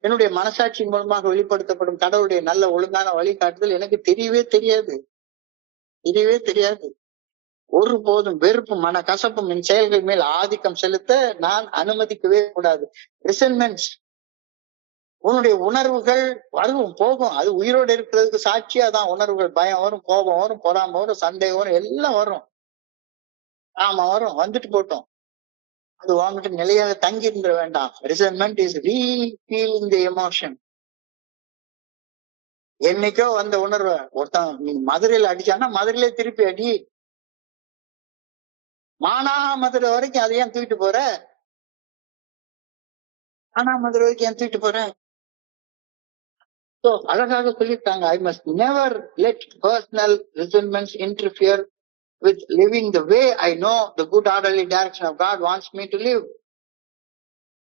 என்னுடைய மனசாட்சியின் மூலமாக வெளிப்படுத்தப்படும் கடவுளுடைய நல்ல ஒழுங்கான வழிகாட்டுதல் எனக்கு தெரியவே தெரியாது. ஒருபோதும் வெறுப்பும் மன கசப்பும் என் செயல்கள் மேல் ஆதிக்கம் செலுத்த நான் அனுமதிக்கவே கூடாது. ரிசன்மெண்ட்ஸ், உன்னுடைய உணர்வுகள் வரும் போகும், அது உயிரோடு இருக்கிறதுக்கு சாட்சியா தான். உணர்வுகள் பயம் வரும், கோபம் வரும், பொறாமை வரும், சந்தேகம் வரும், எல்லாம் வரும். ஆமா வரும், வந்துட்டு போட்டோம். அது வாங்கிட்டு நிலையாக தங்கி இருந்துட வேண்டாம். Resentment is refeeling the emotion. என்னைக்கோ வந்த உணர்வை ஒருத்தன் நீ மதுரையில அடிச்சான்னா மதுரையிலே திருப்பி அடி. மானாமதுரை வரைக்கும் அதை ஏன் தூக்கிட்டு போற? மானாமதுரை வரைக்கும் ஏன் தூக்கிட்டு போற? அழகாக சொல்லிட்டாங்க. I must never let personal resentments interfere with living the way I know the good orderly direction of God wants me to live.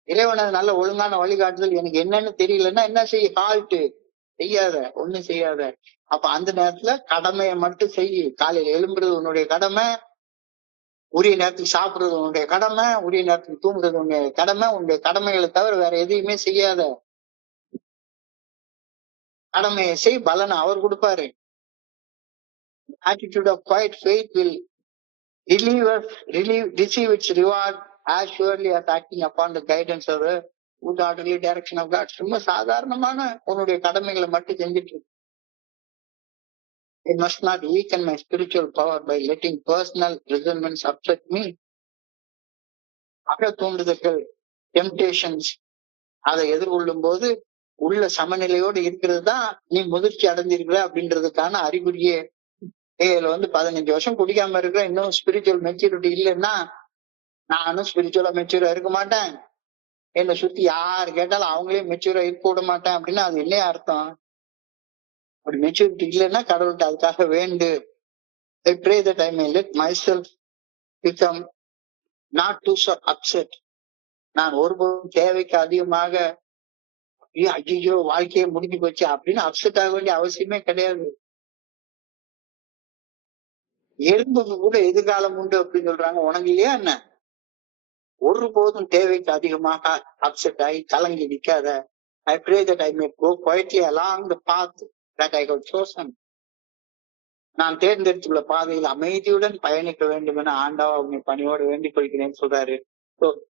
இறைவனது நல்ல ஒழுங்கான வழிகாட்டுதல் எனக்கு என்னன்னு தெரியலன்னா என்ன செய்ய? ஹால்ட் செய்யாத, ஒண்ணும் செய்யாத. அப்ப அந்த நேரத்துல கடமையை மட்டும் செய்ய. காலையில எழும்புறது உன்னுடைய கடமை, உரிய நேரத்துக்கு சாப்பிடுறது உன்னுடைய கடமை, உரிய நேரத்துக்கு தூங்குறது உன்னுடைய கடமை. உன்னுடைய கடமைகளை தவிர வேற எதையுமே செய்யாத. கடமையை செய், பலனை அவர் கொடுப்பாரு. Attitude of quiet faith will receive its reward as surely as acting upon the guidance of the good orderly direction of God. சும்மா சாதாரணமான உன்னுடைய கடமைகளை மட்டும் செஞ்சுட்டு இருக்கு. It must not weaken my spiritual power by letting personal resentments upset me. அக தூண்டுதல்கள், temptations, அதை எதிர்கொள்ளும் போது உள்ள சமநிலையோடு இருக்கிறது தான் நீ முதிர்ச்சி அடைஞ்சிருக்கிற அப்படின்றதுக்கான அறிகுறியே. இதுல 15 வருஷம் குடிக்காம இருக்கிற, இன்னும் ஸ்பிரிச்சுவல் மெச்சூரிட்டி இல்லைன்னா நானும் ஸ்பிரிச்சுவலா மெச்சூரா இருக்க மாட்டேன், என்னை சுத்தி யாரு கேட்டாலும் அவங்களே மெச்சூரா இருக்க விட மாட்டேன் அப்படின்னா அது என்ன அர்த்தம்? அப்படி மெச்சூரிட்டி இல்லைன்னா கடவுள்கிட்ட அதுக்காக வேண்டு. I pray that I may let myself become not too so upset. நான் ஒருபோதும் தேவைக்கு அதிகமாக ஐயோ வாழ்க்கையே முடிஞ்சு போச்சு அப்படின்னு அப்செட் ஆக வேண்டிய அவசியமே கிடையாது. எறும்புக்கு கூட எதிர்காலம் உண்டு அப்படின்னு சொல்றாங்க, உனக்கு இல்லையா என்ன? ஒருபோதும் தேவைக்கு அதிகமாக அப்செட் ஆகி கலங்கி நிற்காத. I pray that I may go quietly along the path that I have chosen. நான் தேர்ந்தெடுத்துள்ள பாதையில் அமைதியுடன் பயணிக்க வேண்டும் என ஆண்டவா உண்மை பணியோடு வேண்டிக் கொள்கிறேன்னு சொல்றாரு.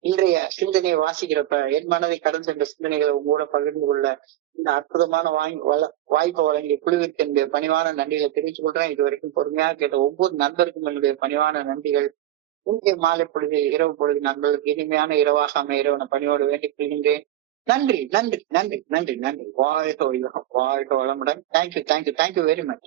இன்றைய சிந்தனையை வாசிக்கிறப்ப என் மனதை கடந்து சென்ற சிந்தனைகளை உங்களோட பகிர்ந்து கொள்ள இந்த அற்புதமான வாய்ப்பை வழங்கிய குழுவிற்கு என்னுடைய பணிவான நன்றிகளை தெரிவித்துக் கொள்றேன். இது வரைக்கும் பொறுமையாக கேட்ட ஒவ்வொரு நண்பருக்கும் என்னுடைய பணிவான நன்றிகள். இன்றைய மாலை பொழுது, இரவு பொழுது நண்பர்களுக்கு இனிமையான இரவாக அமைய இறைவனை பணியோடு வேண்டிக் கொள்கின்றேன். நன்றி நன்றி நன்றி நன்றி நன்றி. வாழ்க வளமுடன். Thank you very much.